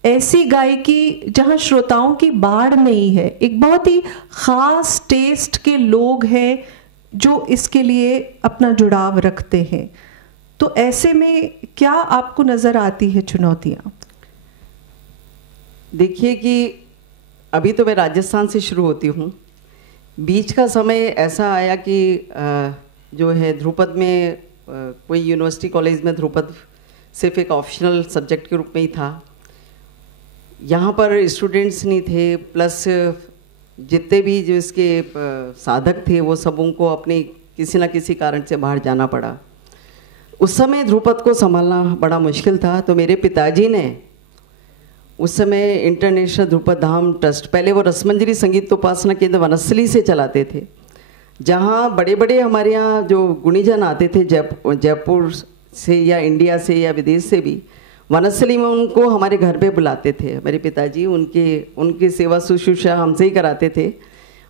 ऐसी गायकी जहाँ श्रोताओं की बाढ़ नहीं है, एक बहुत ही ख़ास टेस्ट के लोग हैं जो इसके लिए अपना जुड़ाव रखते हैं। तो ऐसे में क्या आपको नज़र आती है चुनौतियाँ? देखिए कि अभी तो मैं राजस्थान से शुरू होती हूँ, बीच का समय ऐसा आया कि जो है ध्रुपद में कोई यूनिवर्सिटी कॉलेज में ध्रुपद सिर्फ एक ऑप्शनल सब्जेक्ट के रूप में ही था, यहाँ पर स्टूडेंट्स नहीं थे, प्लस जितने भी जो इसके साधक थे वो सबों को अपने किसी न किसी कारण से बाहर जाना पड़ा। उस समय ध्रुपद को संभालना बड़ा मुश्किल था, तो मेरे पिताजी ने उस समय इंटरनेशनल ध्रुपद धाम ट्रस्ट, पहले वो रसमंजरी संगीत उपासना केंद्र वनस्थली से चलाते थे, जहाँ बड़े बड़े हमारे यहाँ जो गुणीजन आते थे जयपुर से या इंडिया से या विदेश से भी, वनस्थली में उनको हमारे घर पे बुलाते थे। मेरे पिताजी उनकी सेवा शुश्रूषा हमसे ही कराते थे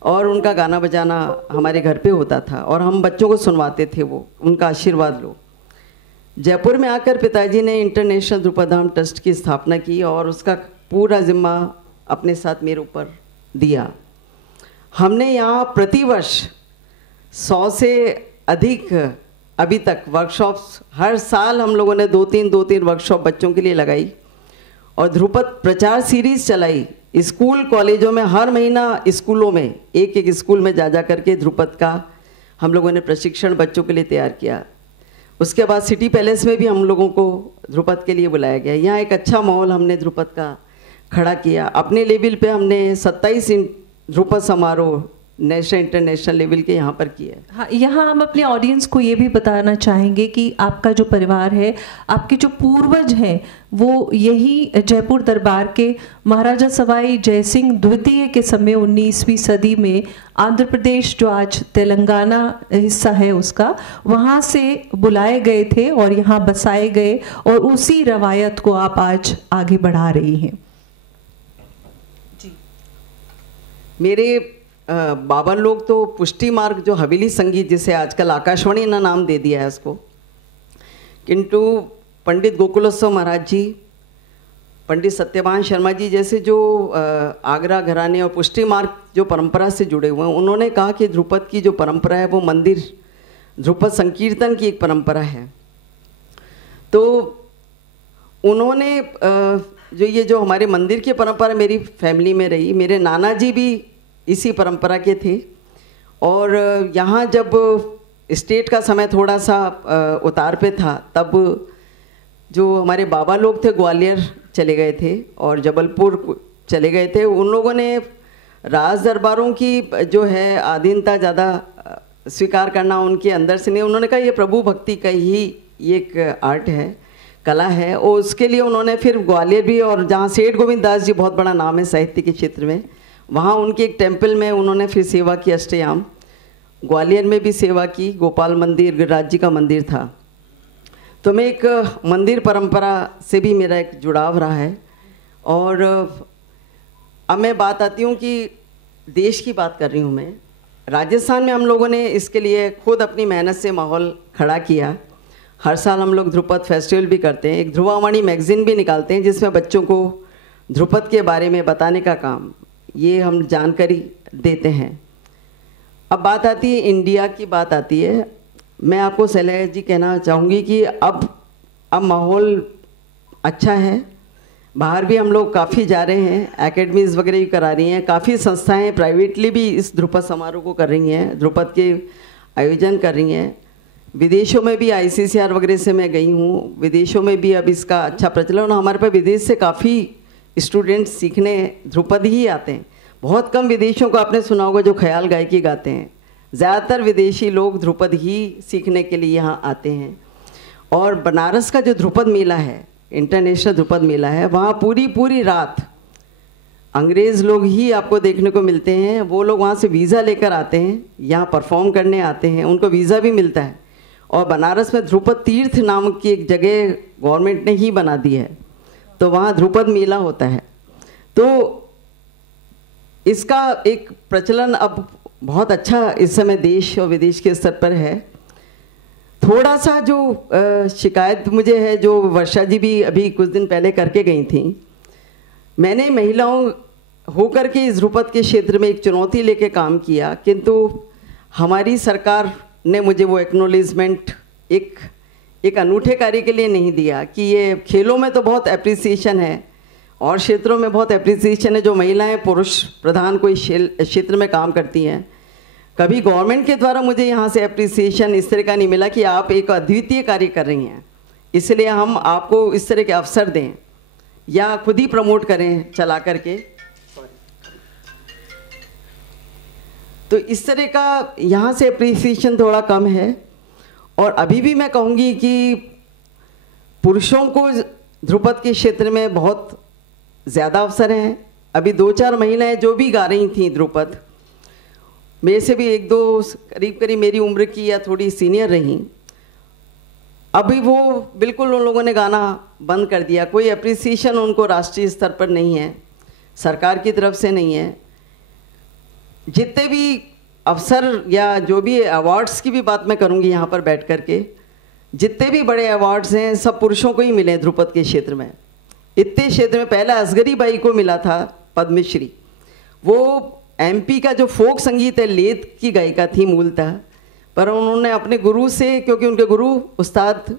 और उनका गाना बजाना हमारे घर पे होता था और हम बच्चों को सुनवाते थे, वो उनका आशीर्वाद लो। जयपुर में आकर पिताजी ने इंटरनेशनल ध्रुपद धाम ट्रस्ट की स्थापना की और उसका पूरा जिम्मा अपने साथ मेरे ऊपर दिया। हमने यहाँ प्रतिवर्ष 100 से अधिक अभी तक वर्कशॉप्स, हर साल हम लोगों ने 2-3 वर्कशॉप बच्चों के लिए लगाई और ध्रुपद प्रचार सीरीज चलाई। स्कूल कॉलेजों में हर महीना स्कूलों में एक स्कूल में जा करके ध्रुपद का हम लोगों ने प्रशिक्षण बच्चों के लिए तैयार किया। उसके बाद सिटी पैलेस में भी हम लोगों को ध्रुपद के लिए बुलाया गया। यहाँ एक अच्छा माहौल हमने ध्रुपद का खड़ा किया। अपने लेवल पे हमने 27 ध्रुपद समारोह नेशनल इंटरनेशनल लेवल के यहाँ पर किया है। हाँ, यहाँ हम अपने ऑडियंस को ये भी बताना चाहेंगे कि आपका जो परिवार है, आपके जो पूर्वज हैं, वो यही जयपुर दरबार के महाराजा सवाई जयसिंह द्वितीय के समय 19वीं सदी में आंध्र प्रदेश, जो आज तेलंगाना हिस्सा है उसका, वहाँ से बुलाए गए थे और यहाँ बसाए गए, और उसी रवायत को आप आज आगे बढ़ा रही हैं। जी, मेरे बाबा लोग तो पुष्टि मार्ग, जो हवेली संगीत जिसे आजकल आकाशवाणी ने नाम दे दिया है उसको, किंतु पंडित गोकुलोत्सव महाराज जी, पंडित सत्यवान शर्मा जी जैसे जो आगरा घराने और पुष्टि मार्ग जो परंपरा से जुड़े हुए हैं, उन्होंने कहा कि ध्रुपद की जो परंपरा है वो मंदिर ध्रुपद संकीर्तन की एक परंपरा है। तो उन्होंने जो ये जो हमारे मंदिर की परंपरा मेरी फैमिली में रही, मेरे नाना जी भी इसी परंपरा के थे। और यहाँ जब स्टेट का समय थोड़ा सा उतार पे था, तब जो हमारे बाबा लोग थे ग्वालियर चले गए थे और जबलपुर चले गए थे। उन लोगों ने राज दरबारों की जो है आधीनता ज़्यादा स्वीकार करना उनके अंदर से नहीं, उन्होंने कहा ये प्रभु भक्ति का ही एक आर्ट है, कला है। और उसके लिए उन्होंने फिर ग्वालियर भी, और जहाँ सेठ गोविंद दास जी बहुत बड़ा नाम है साहित्य के क्षेत्र में, वहाँ उनके एक टेम्पल में उन्होंने फिर सेवा की। अष्टयाम ग्वालियर में भी सेवा की, गोपाल मंदिर गिरिराज जी का मंदिर था। तो मैं एक मंदिर परंपरा से भी मेरा एक जुड़ाव रहा है। और अब मैं बात आती हूँ कि देश की बात कर रही हूँ मैं। राजस्थान में हम लोगों ने इसके लिए खुद अपनी मेहनत से माहौल खड़ा किया। हर साल हम लोग ध्रुपद फेस्टिवल भी करते हैं, एक ध्रुवावाणी मैगजीन भी निकालते हैं जिसमें बच्चों को ध्रुपद के बारे में बताने का काम, ये हम जानकारी देते हैं। अब बात आती है इंडिया की, बात आती है। मैं आपको सलेह जी कहना चाहूँगी कि अब माहौल अच्छा है, बाहर भी हम लोग काफ़ी जा रहे हैं, एकेडमीज़ वगैरह भी करा रही हैं, काफ़ी संस्थाएं प्राइवेटली भी इस ध्रुपद समारोह को कर रही हैं, ध्रुपद के आयोजन कर रही हैं। विदेशों में भी ICCR वगैरह से मैं गई हूँ, विदेशों में भी अब इसका अच्छा प्रचलन, हमारे पास विदेश से काफ़ी स्टूडेंट्स सीखने ध्रुपद ही आते हैं। बहुत कम विदेशियों को आपने सुना होगा जो ख्याल गायकी गाते हैं, ज़्यादातर विदेशी लोग ध्रुपद ही सीखने के लिए यहाँ आते हैं। और बनारस का जो ध्रुपद मेला है, इंटरनेशनल ध्रुपद मेला है, वहाँ पूरी रात अंग्रेज़ लोग ही आपको देखने को मिलते हैं। वो लोग वहाँ से वीज़ा लेकर आते हैं, यहाँ परफॉर्म करने आते हैं, उनको वीज़ा भी मिलता है। और बनारस में ध्रुपद तीर्थ नाम की एक जगह गवर्नमेंट ने ही बना दी है, तो वहाँ ध्रुपद मेला होता है। तो इसका एक प्रचलन अब बहुत अच्छा इस समय देश और विदेश के स्तर पर है। थोड़ा सा जो शिकायत मुझे है, जो वर्षा जी भी अभी कुछ दिन पहले करके गई थी, मैंने महिलाओं होकर के इस ध्रुपद के क्षेत्र में एक चुनौती लेके काम किया, किंतु हमारी सरकार ने मुझे वो एक्नॉलेजमेंट एक अनूठे कार्य के लिए नहीं दिया कि ये खेलों में तो बहुत एप्रिसिएशन है और क्षेत्रों में बहुत एप्रिसिएशन है, जो महिलाएं पुरुष प्रधान कोई क्षेत्र में काम करती हैं। कभी गवर्नमेंट के द्वारा मुझे यहाँ से एप्रिसिएशन इस तरह का नहीं मिला कि आप एक अद्वितीय कार्य कर रही हैं, इसलिए हम आपको इस तरह के अवसर दें या खुद ही प्रमोट करें चला करके। तो इस तरह का यहाँ से एप्रिसिएशन थोड़ा कम है। और अभी भी मैं कहूँगी कि पुरुषों को ध्रुपद के क्षेत्र में बहुत ज़्यादा अवसर हैं। अभी 2-4 महिलाएं जो भी गा रही थी ध्रुपद, मेरे से भी 1-2 करीब मेरी उम्र की या थोड़ी सीनियर रहीं, अभी वो बिल्कुल उन लोगों ने गाना बंद कर दिया। कोई एप्रिसिएशन उनको राष्ट्रीय स्तर पर नहीं है, सरकार की तरफ से नहीं है। जितने भी अवसर या जो भी अवार्ड्स की भी बात मैं करूंगी यहाँ पर बैठ कर के, जितने भी बड़े अवार्ड्स हैं सब पुरुषों को ही मिले हैं ध्रुपद के क्षेत्र में। इतने क्षेत्र में पहले असगरी बाई को मिला था पद्मश्री, वो MP का जो फोक संगीत है लेद की गायिका थी मूलतः, पर उन्होंने अपने गुरु से, क्योंकि उनके गुरु उस्ताद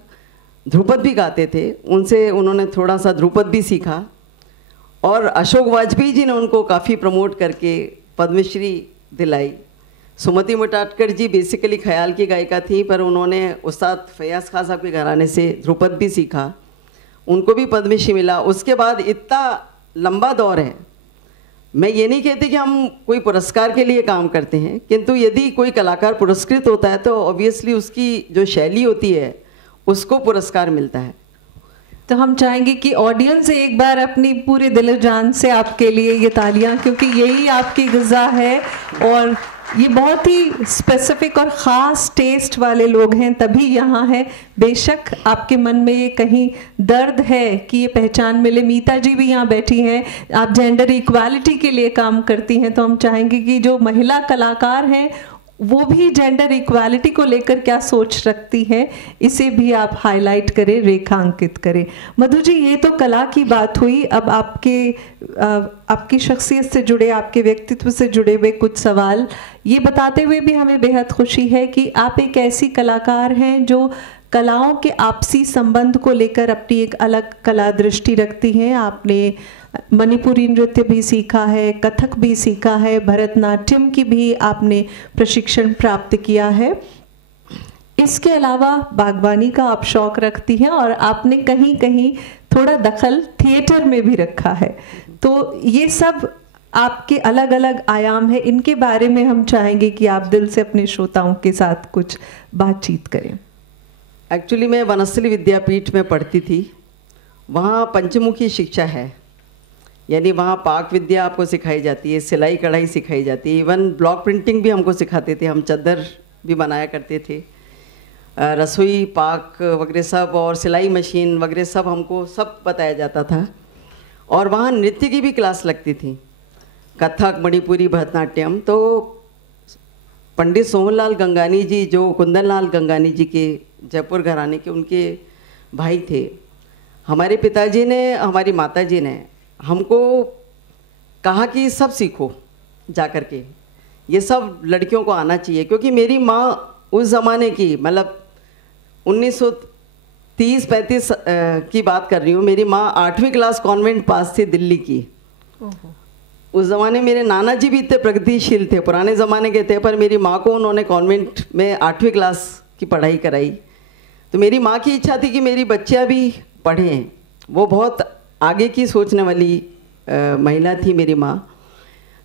ध्रुपद भी गाते थे, उनसे उन्होंने थोड़ा सा ध्रुपद भी सीखा। और अशोक वाजपेयी जी ने उनको काफ़ी प्रमोट करके पद्मश्री दिलाई। सुमति मुटाटकर जी बेसिकली ख्याल की गायिका थी, पर उन्होंने उस्ताद फैयाज खान साहब के घराने से ध्रुपद भी सीखा, उनको भी पद्मश्री मिला। उसके बाद इतना लंबा दौर है, मैं ये नहीं कहती कि हम कोई पुरस्कार के लिए काम करते हैं, किंतु यदि कोई कलाकार पुरस्कृत होता है तो ऑब्वियसली उसकी जो शैली होती है उसको पुरस्कार मिलता है। तो हम चाहेंगे कि ऑडियंस एक बार अपनी पूरे दिल जान से आपके लिए ये तालियां, क्योंकि यही आपकी ग़िज़ा है और ये बहुत ही स्पेसिफिक और ख़ास टेस्ट वाले लोग हैं तभी यहाँ है। बेशक आपके मन में ये कहीं दर्द है कि ये पहचान मिले। मीता जी भी यहाँ बैठी हैं, आप जेंडर इक्वालिटी के लिए काम करती हैं, तो हम चाहेंगे कि जो महिला कलाकार हैं वो भी जेंडर इक्वालिटी को लेकर क्या सोच रखती है, इसे भी आप हाईलाइट करें, रेखांकित करें। मधु जी, ये तो कला की बात हुई। अब आपकी शख्सियत से जुड़े, आपके व्यक्तित्व से जुड़े हुए कुछ सवाल ये बताते हुए भी हमें बेहद खुशी है कि आप एक ऐसी कलाकार हैं जो कलाओं के आपसी संबंध को लेकर अपनी एक अलग कला दृष्टि रखती हैं। आपने मणिपुरी नृत्य भी सीखा है, कथक भी सीखा है, भरतनाट्यम की भी आपने प्रशिक्षण प्राप्त किया है। इसके अलावा बागवानी का आप शौक रखती हैं और आपने कहीं कहीं थोड़ा दखल थिएटर में भी रखा है। तो ये सब आपके अलग अलग आयाम है, इनके बारे में हम चाहेंगे कि आप दिल से अपने श्रोताओं के साथ कुछ बातचीत करें। एक्चुअली मैं वनस्थली विद्यापीठ में पढ़ती थी, वहाँ पंचमुखी शिक्षा है, यानी वहाँ पाक विद्या आपको सिखाई जाती है, सिलाई कढ़ाई सिखाई जाती है, इवन ब्लॉक प्रिंटिंग भी हमको सिखाते थे, हम चादर भी बनाया करते थे, रसोई पाक वगैरह सब, और सिलाई मशीन वगैरह सब हमको सब बताया जाता था। और वहाँ नृत्य की भी क्लास लगती थी, कथक, मणिपुरी, भरतनाट्यम। तो पंडित सोहनलाल गंगानी जी, जो कुंदनलाल गंगानी जी के जयपुर घराने के उनके भाई थे, हमारे पिताजी ने, हमारी माताजी ने हमको कहा कि सब सीखो जा कर के, ये सब लड़कियों को आना चाहिए। क्योंकि मेरी माँ उस ज़माने की, मतलब 1930-35 की बात कर रही हूँ, मेरी माँ 8वीं क्लास कॉन्वेंट पास थी दिल्ली की। उस ज़माने मेरे नाना जी भी इतने प्रगतिशील थे, पुराने ज़माने के थे, पर मेरी माँ को उन्होंने कॉन्वेंट में 8वीं क्लास की पढ़ाई कराई। तो मेरी माँ की इच्छा थी कि मेरी बच्चियाँ भी पढ़ें, वो बहुत आगे की सोचने वाली महिला थी मेरी माँ।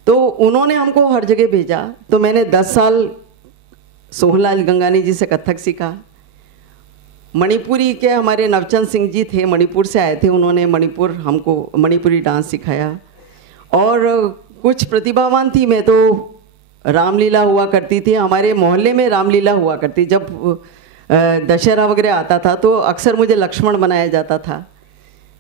तो उन्होंने हमको हर जगह भेजा। तो मैंने 10 साल सोहनलाल गंगानी जी से कथक सीखा। मणिपुरी के हमारे नवचंद सिंह जी थे, मणिपुर से आए थे, उन्होंने हमको मणिपुरी डांस सिखाया। और कुछ प्रतिभावान थी मैं, तो रामलीला हुआ करती थी, हमारे मोहल्ले में रामलीला हुआ करती। जब दशहरा वगैरह आता था तो अक्सर मुझे लक्ष्मण बनाया जाता था,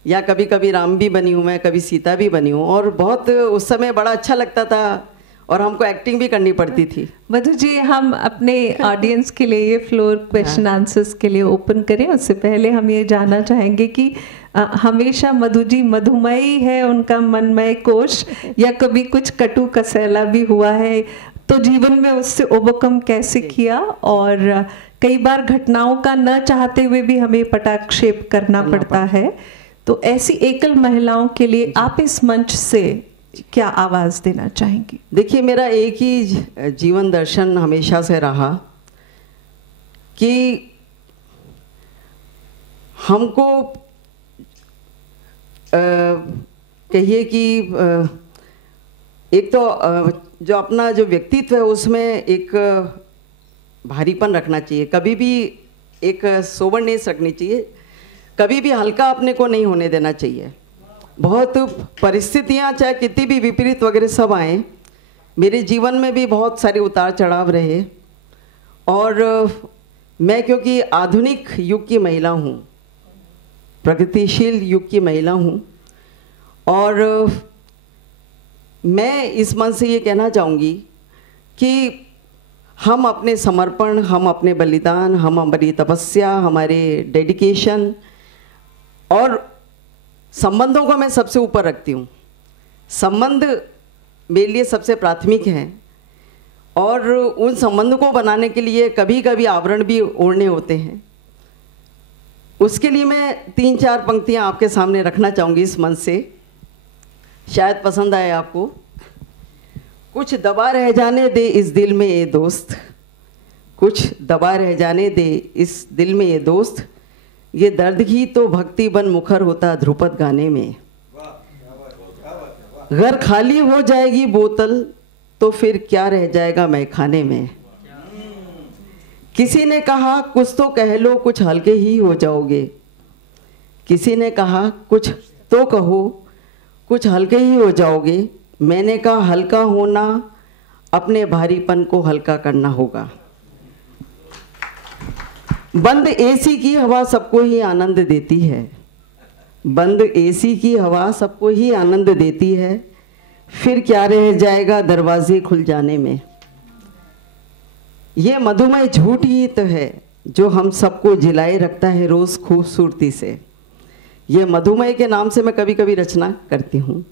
या कभी कभी राम भी बनी हूँ मैं, कभी सीता भी बनी हूँ, और बहुत उस समय बड़ा अच्छा लगता था और हमको एक्टिंग भी करनी पड़ती थी। मधु जी, हम अपने ऑडियंस के लिए ये फ्लोर क्वेश्चन आंसर्स के लिए ओपन करें। उससे पहले हम ये जानना चाहेंगे कि हमेशा मधु जी मधुमयी है उनका मनमय कोश, या कभी कुछ कटु कसैला भी हुआ है, तो जीवन में उससे ओवरकम कैसे किया? और कई बार घटनाओं का न चाहते हुए भी हमें पटाक्षेप करना पड़ता है, तो ऐसी एकल महिलाओं के लिए आप इस मंच से क्या आवाज़ देना चाहेंगी? देखिए, मेरा एक ही जीवन दर्शन हमेशा से रहा कि हमको कहिए कि एक तो जो अपना जो व्यक्तित्व है उसमें एक भारीपन रखना चाहिए, कभी भी एक सोबरनेस रखनी चाहिए, कभी भी हल्का अपने को नहीं होने देना चाहिए। बहुत परिस्थितियाँ चाहे कितनी भी विपरीत वगैरह सब आए, मेरे जीवन में भी बहुत सारे उतार चढ़ाव रहे। और मैं क्योंकि आधुनिक युग की महिला हूँ, प्रगतिशील युग की महिला हूँ, और मैं इस मन से ये कहना चाहूँगी कि हम अपने समर्पण, हम अपने बलिदान, हम हमारी तपस्या, हमारे डेडिकेशन और संबंधों को मैं सबसे ऊपर रखती हूँ। संबंध मेरे लिए सबसे प्राथमिक हैं, और उन संबंध को बनाने के लिए कभी कभी आवरण भी ओढ़ने होते हैं। उसके लिए मैं 3-4 पंक्तियाँ आपके सामने रखना चाहूँगी इस मंच से, शायद पसंद आए आपको। कुछ दबा रह जाने दे इस दिल में ये दोस्त, कुछ दबा रह जाने दे इस दिल में ये दोस्त, ये दर्द ही तो भक्ति बन मुखर होता ध्रुपद गाने में। घर खाली हो जाएगी बोतल तो फिर क्या रह जाएगा मैखाने में। किसी ने कहा कुछ तो कह लो कुछ हल्के ही हो जाओगे, किसी ने कहा कुछ तो कहो कुछ हल्के ही हो जाओगे। मैंने कहा हल्का होना अपने भारीपन को हल्का करना होगा। बंद एसी की हवा सबको ही आनंद देती है, बंद एसी की हवा सबको ही आनंद देती है, फिर क्या रह जाएगा दरवाजे खुल जाने में। ये मधुमेह झूठ ही तो है जो हम सबको जिलाए रखता है रोज़ खूबसूरती से। ये मधुमेह के नाम से मैं कभी कभी रचना करती हूँ।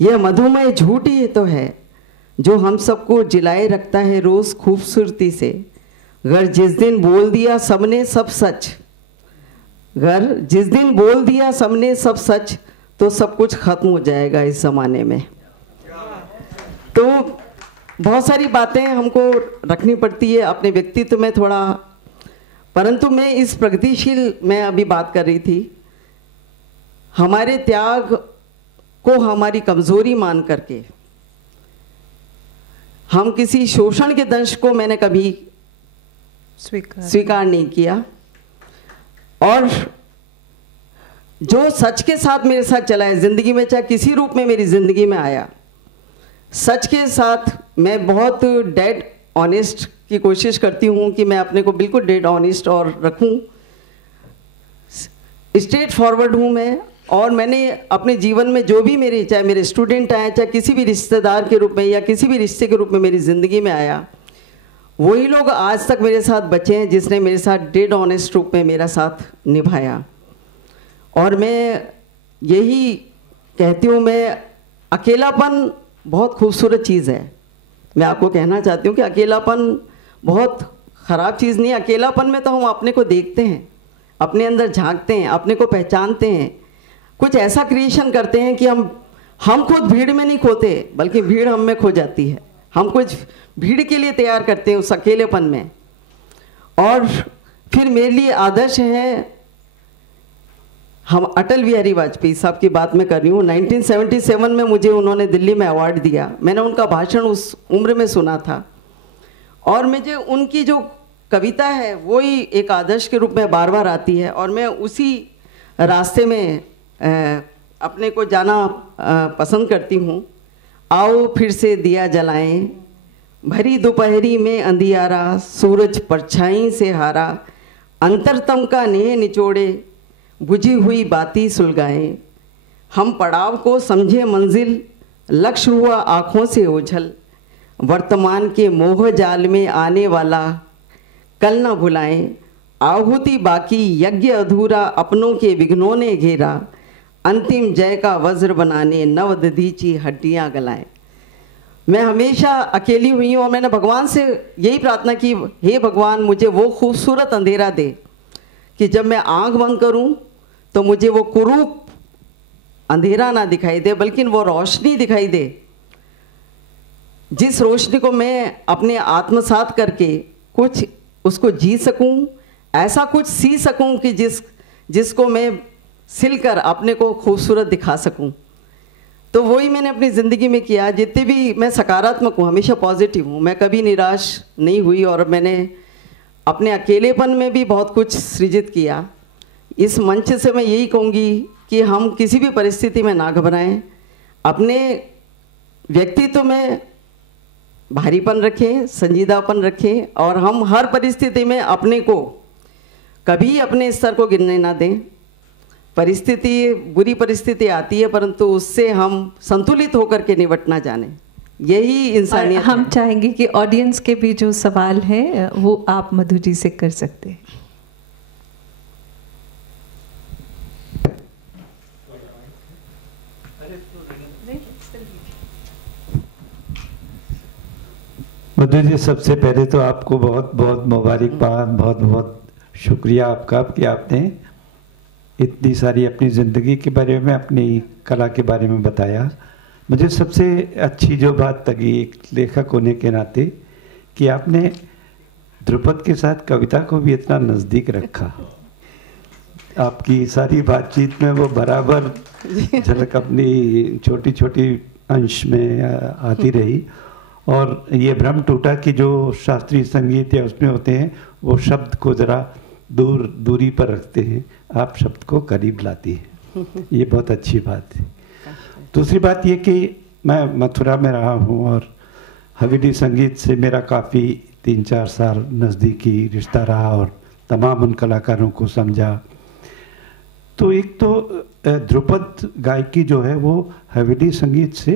यह मधुमेह झूठ ही तो है जो हम सबको जिलाए रखता है रोज़ खूबसूरती से। घर जिस दिन बोल दिया सबने सब सच, घर जिस दिन बोल दिया सबने सब सच, तो सब कुछ खत्म हो जाएगा इस ज़माने में। तो बहुत सारी बातें हमको रखनी पड़ती है अपने व्यक्तित्व में थोड़ा, परंतु मैं इस प्रगतिशील में अभी बात कर रही थी, हमारे त्याग को हमारी कमज़ोरी मान करके हम किसी शोषण के दंश को मैंने कभी स्वीकार नहीं किया। और जो सच के साथ मेरे साथ चला है ज़िंदगी में, चाहे किसी रूप में मेरी ज़िंदगी में आया, सच के साथ मैं बहुत डेड ऑनेस्ट की कोशिश करती हूँ कि मैं अपने को बिल्कुल डेड ऑनेस्ट और रखूँ, स्ट्रेट फॉरवर्ड हूँ मैं। और मैंने अपने जीवन में जो भी मेरे, चाहे मेरे स्टूडेंट आए, चाहे किसी भी रिश्तेदार के रूप में या किसी भी रिश्ते के रूप में मेरी ज़िंदगी में आया, वही लोग आज तक मेरे साथ बचे हैं जिसने मेरे साथ डेड ऑनेस्ट रूप में मेरा साथ निभाया। और मैं यही कहती हूँ, मैं अकेलापन बहुत खूबसूरत चीज़ है। मैं आपको कहना चाहती हूँ कि अकेलापन बहुत ख़राब चीज़ नहीं है। अकेलापन में तो हम अपने को देखते हैं, अपने अंदर झांकते हैं, अपने को पहचानते हैं, कुछ ऐसा क्रिएशन करते हैं कि हम खुद भीड़ में नहीं खोते बल्कि भीड़ हम में खो जाती है। हम कुछ भीड़ के लिए तैयार करते हैं उस अकेलेपन में। और फिर मेरे लिए आदर्श है, हम अटल बिहारी वाजपेयी साहब की बात मैं कर रही हूँ। 1977 में मुझे उन्होंने दिल्ली में अवार्ड दिया। मैंने उनका भाषण उस उम्र में सुना था और मुझे उनकी जो कविता है वो ही एक आदर्श के रूप में बार बार आती है। और मैं उसी रास्ते में अपने को जाना पसंद करती हूँ। आओ फिर से दिया जलाएं, भरी दोपहरी में अंधियारा, सूरज परछाई से हारा, अंतरतम का नेह निचोड़े, बुझी हुई बाती सुलगाएं। हम पड़ाव को समझे मंजिल, लक्ष्य हुआ आँखों से ओझल, वर्तमान के मोह जाल में आने वाला कल न भुलाएं। आहुति बाकी यज्ञ अधूरा, अपनों के विघ्नों ने घेरा, अंतिम जय का वज्र बनाने नव दधीची हड्डियाँ गलाएं। मैं हमेशा अकेली हुई हूँ और मैंने भगवान से यही प्रार्थना की, हे भगवान मुझे वो खूबसूरत अंधेरा दे कि जब मैं आंख बंद करूं तो मुझे वो कुरूप अंधेरा ना दिखाई दे बल्कि वो रोशनी दिखाई दे, जिस रोशनी को मैं अपने आत्मसात करके कुछ उसको जी सकूं, ऐसा कुछ सी सकूं कि जिसको मैं सिलकर अपने को खूबसूरत दिखा सकूं। तो वही मैंने अपनी ज़िंदगी में किया। जितने भी मैं सकारात्मक हूँ, हमेशा पॉजिटिव हूँ, मैं कभी निराश नहीं हुई और मैंने अपने अकेलेपन में भी बहुत कुछ सृजित किया। इस मंच से मैं यही कहूँगी कि हम किसी भी परिस्थिति में ना घबराएं, अपने व्यक्तित्व में भारीपन रखें, संजीदापन रखें और हम हर परिस्थिति में अपने को कभी अपने स्तर को गिरने ना दें। परिस्थिति, बुरी परिस्थिति आती है परंतु उससे हम संतुलित होकर के निपटना जाने, यही इंसानियत है। हम चाहेंगे कि ऑडियंस के भी जो सवाल है वो आप मधु जी से कर सकते हैं। मधु जी, सबसे पहले तो आपको बहुत बहुत मुबारकबाद, बहुत बहुत शुक्रिया आपका कि आपने इतनी सारी अपनी ज़िंदगी के बारे में, अपनी कला के बारे में बताया। मुझे सबसे अच्छी जो बात लगी एक लेखक होने के नाते कि आपने ध्रुपद के साथ कविता को भी इतना नज़दीक रखा। आपकी सारी बातचीत में वो बराबर झलक अपनी छोटी छोटी अंश में आती रही। और ये भ्रम टूटा कि जो शास्त्रीय संगीत या उसमें होते हैं वो शब्द को ज़रा दूरी पर रखते हैं, आप शब्द को करीब लाती हैं। ये बहुत अच्छी बात है। दूसरी बात ये कि मैं मथुरा में रहा हूँ और हवेली संगीत से मेरा काफ़ी 3-4 साल नज़दीकी रिश्ता रहा और तमाम उन कलाकारों को समझा। तो एक तो ध्रुपद गायकी जो है वो हवेली संगीत से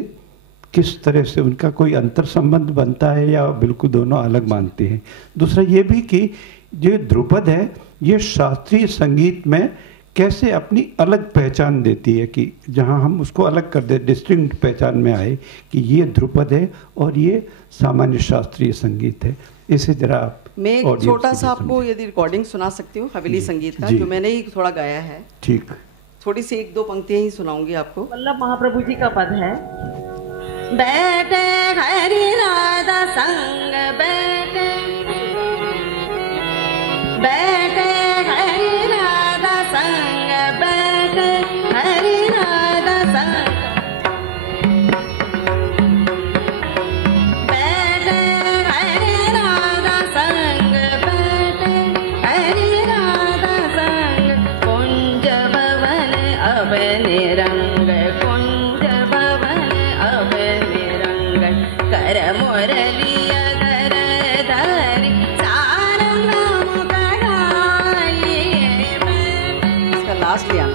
किस तरह से उनका कोई अंतर संबंध बनता है या बिल्कुल दोनों अलग मानते हैं। दूसरा ये भी कि जो ध्रुपद है ये शास्त्रीय संगीत में कैसे अपनी अलग पहचान देती है, कि जहां हम उसको अलग कर दे, डिस्टिंक्ट पहचान में आए कि ये ध्रुपद है और ये सामान्य शास्त्रीय संगीत है। इसे जरा मैं एक छोटा सा आपको यदि रिकॉर्डिंग सुना सकती हूँ हवेली संगीत का, जो मैंने ही थोड़ा गाया है। ठीक, थोड़ी सी 1-2 पंक्तियां ही सुनाऊंगी आपको। वल्लभ महाप्रभु जी का पद है, बैठे हरि राधा संग बैठे, बैठे हरि राधा संग बैठे, हरि राधा संग बैठे, हरि राधा संग बैठे, हरि राधा संग कुंज भवन अब निरंग, कुंज भवन अब निरंग, कर मुरलिया धर धरि सारंग मुख गाइए। इसका लास्ट लिया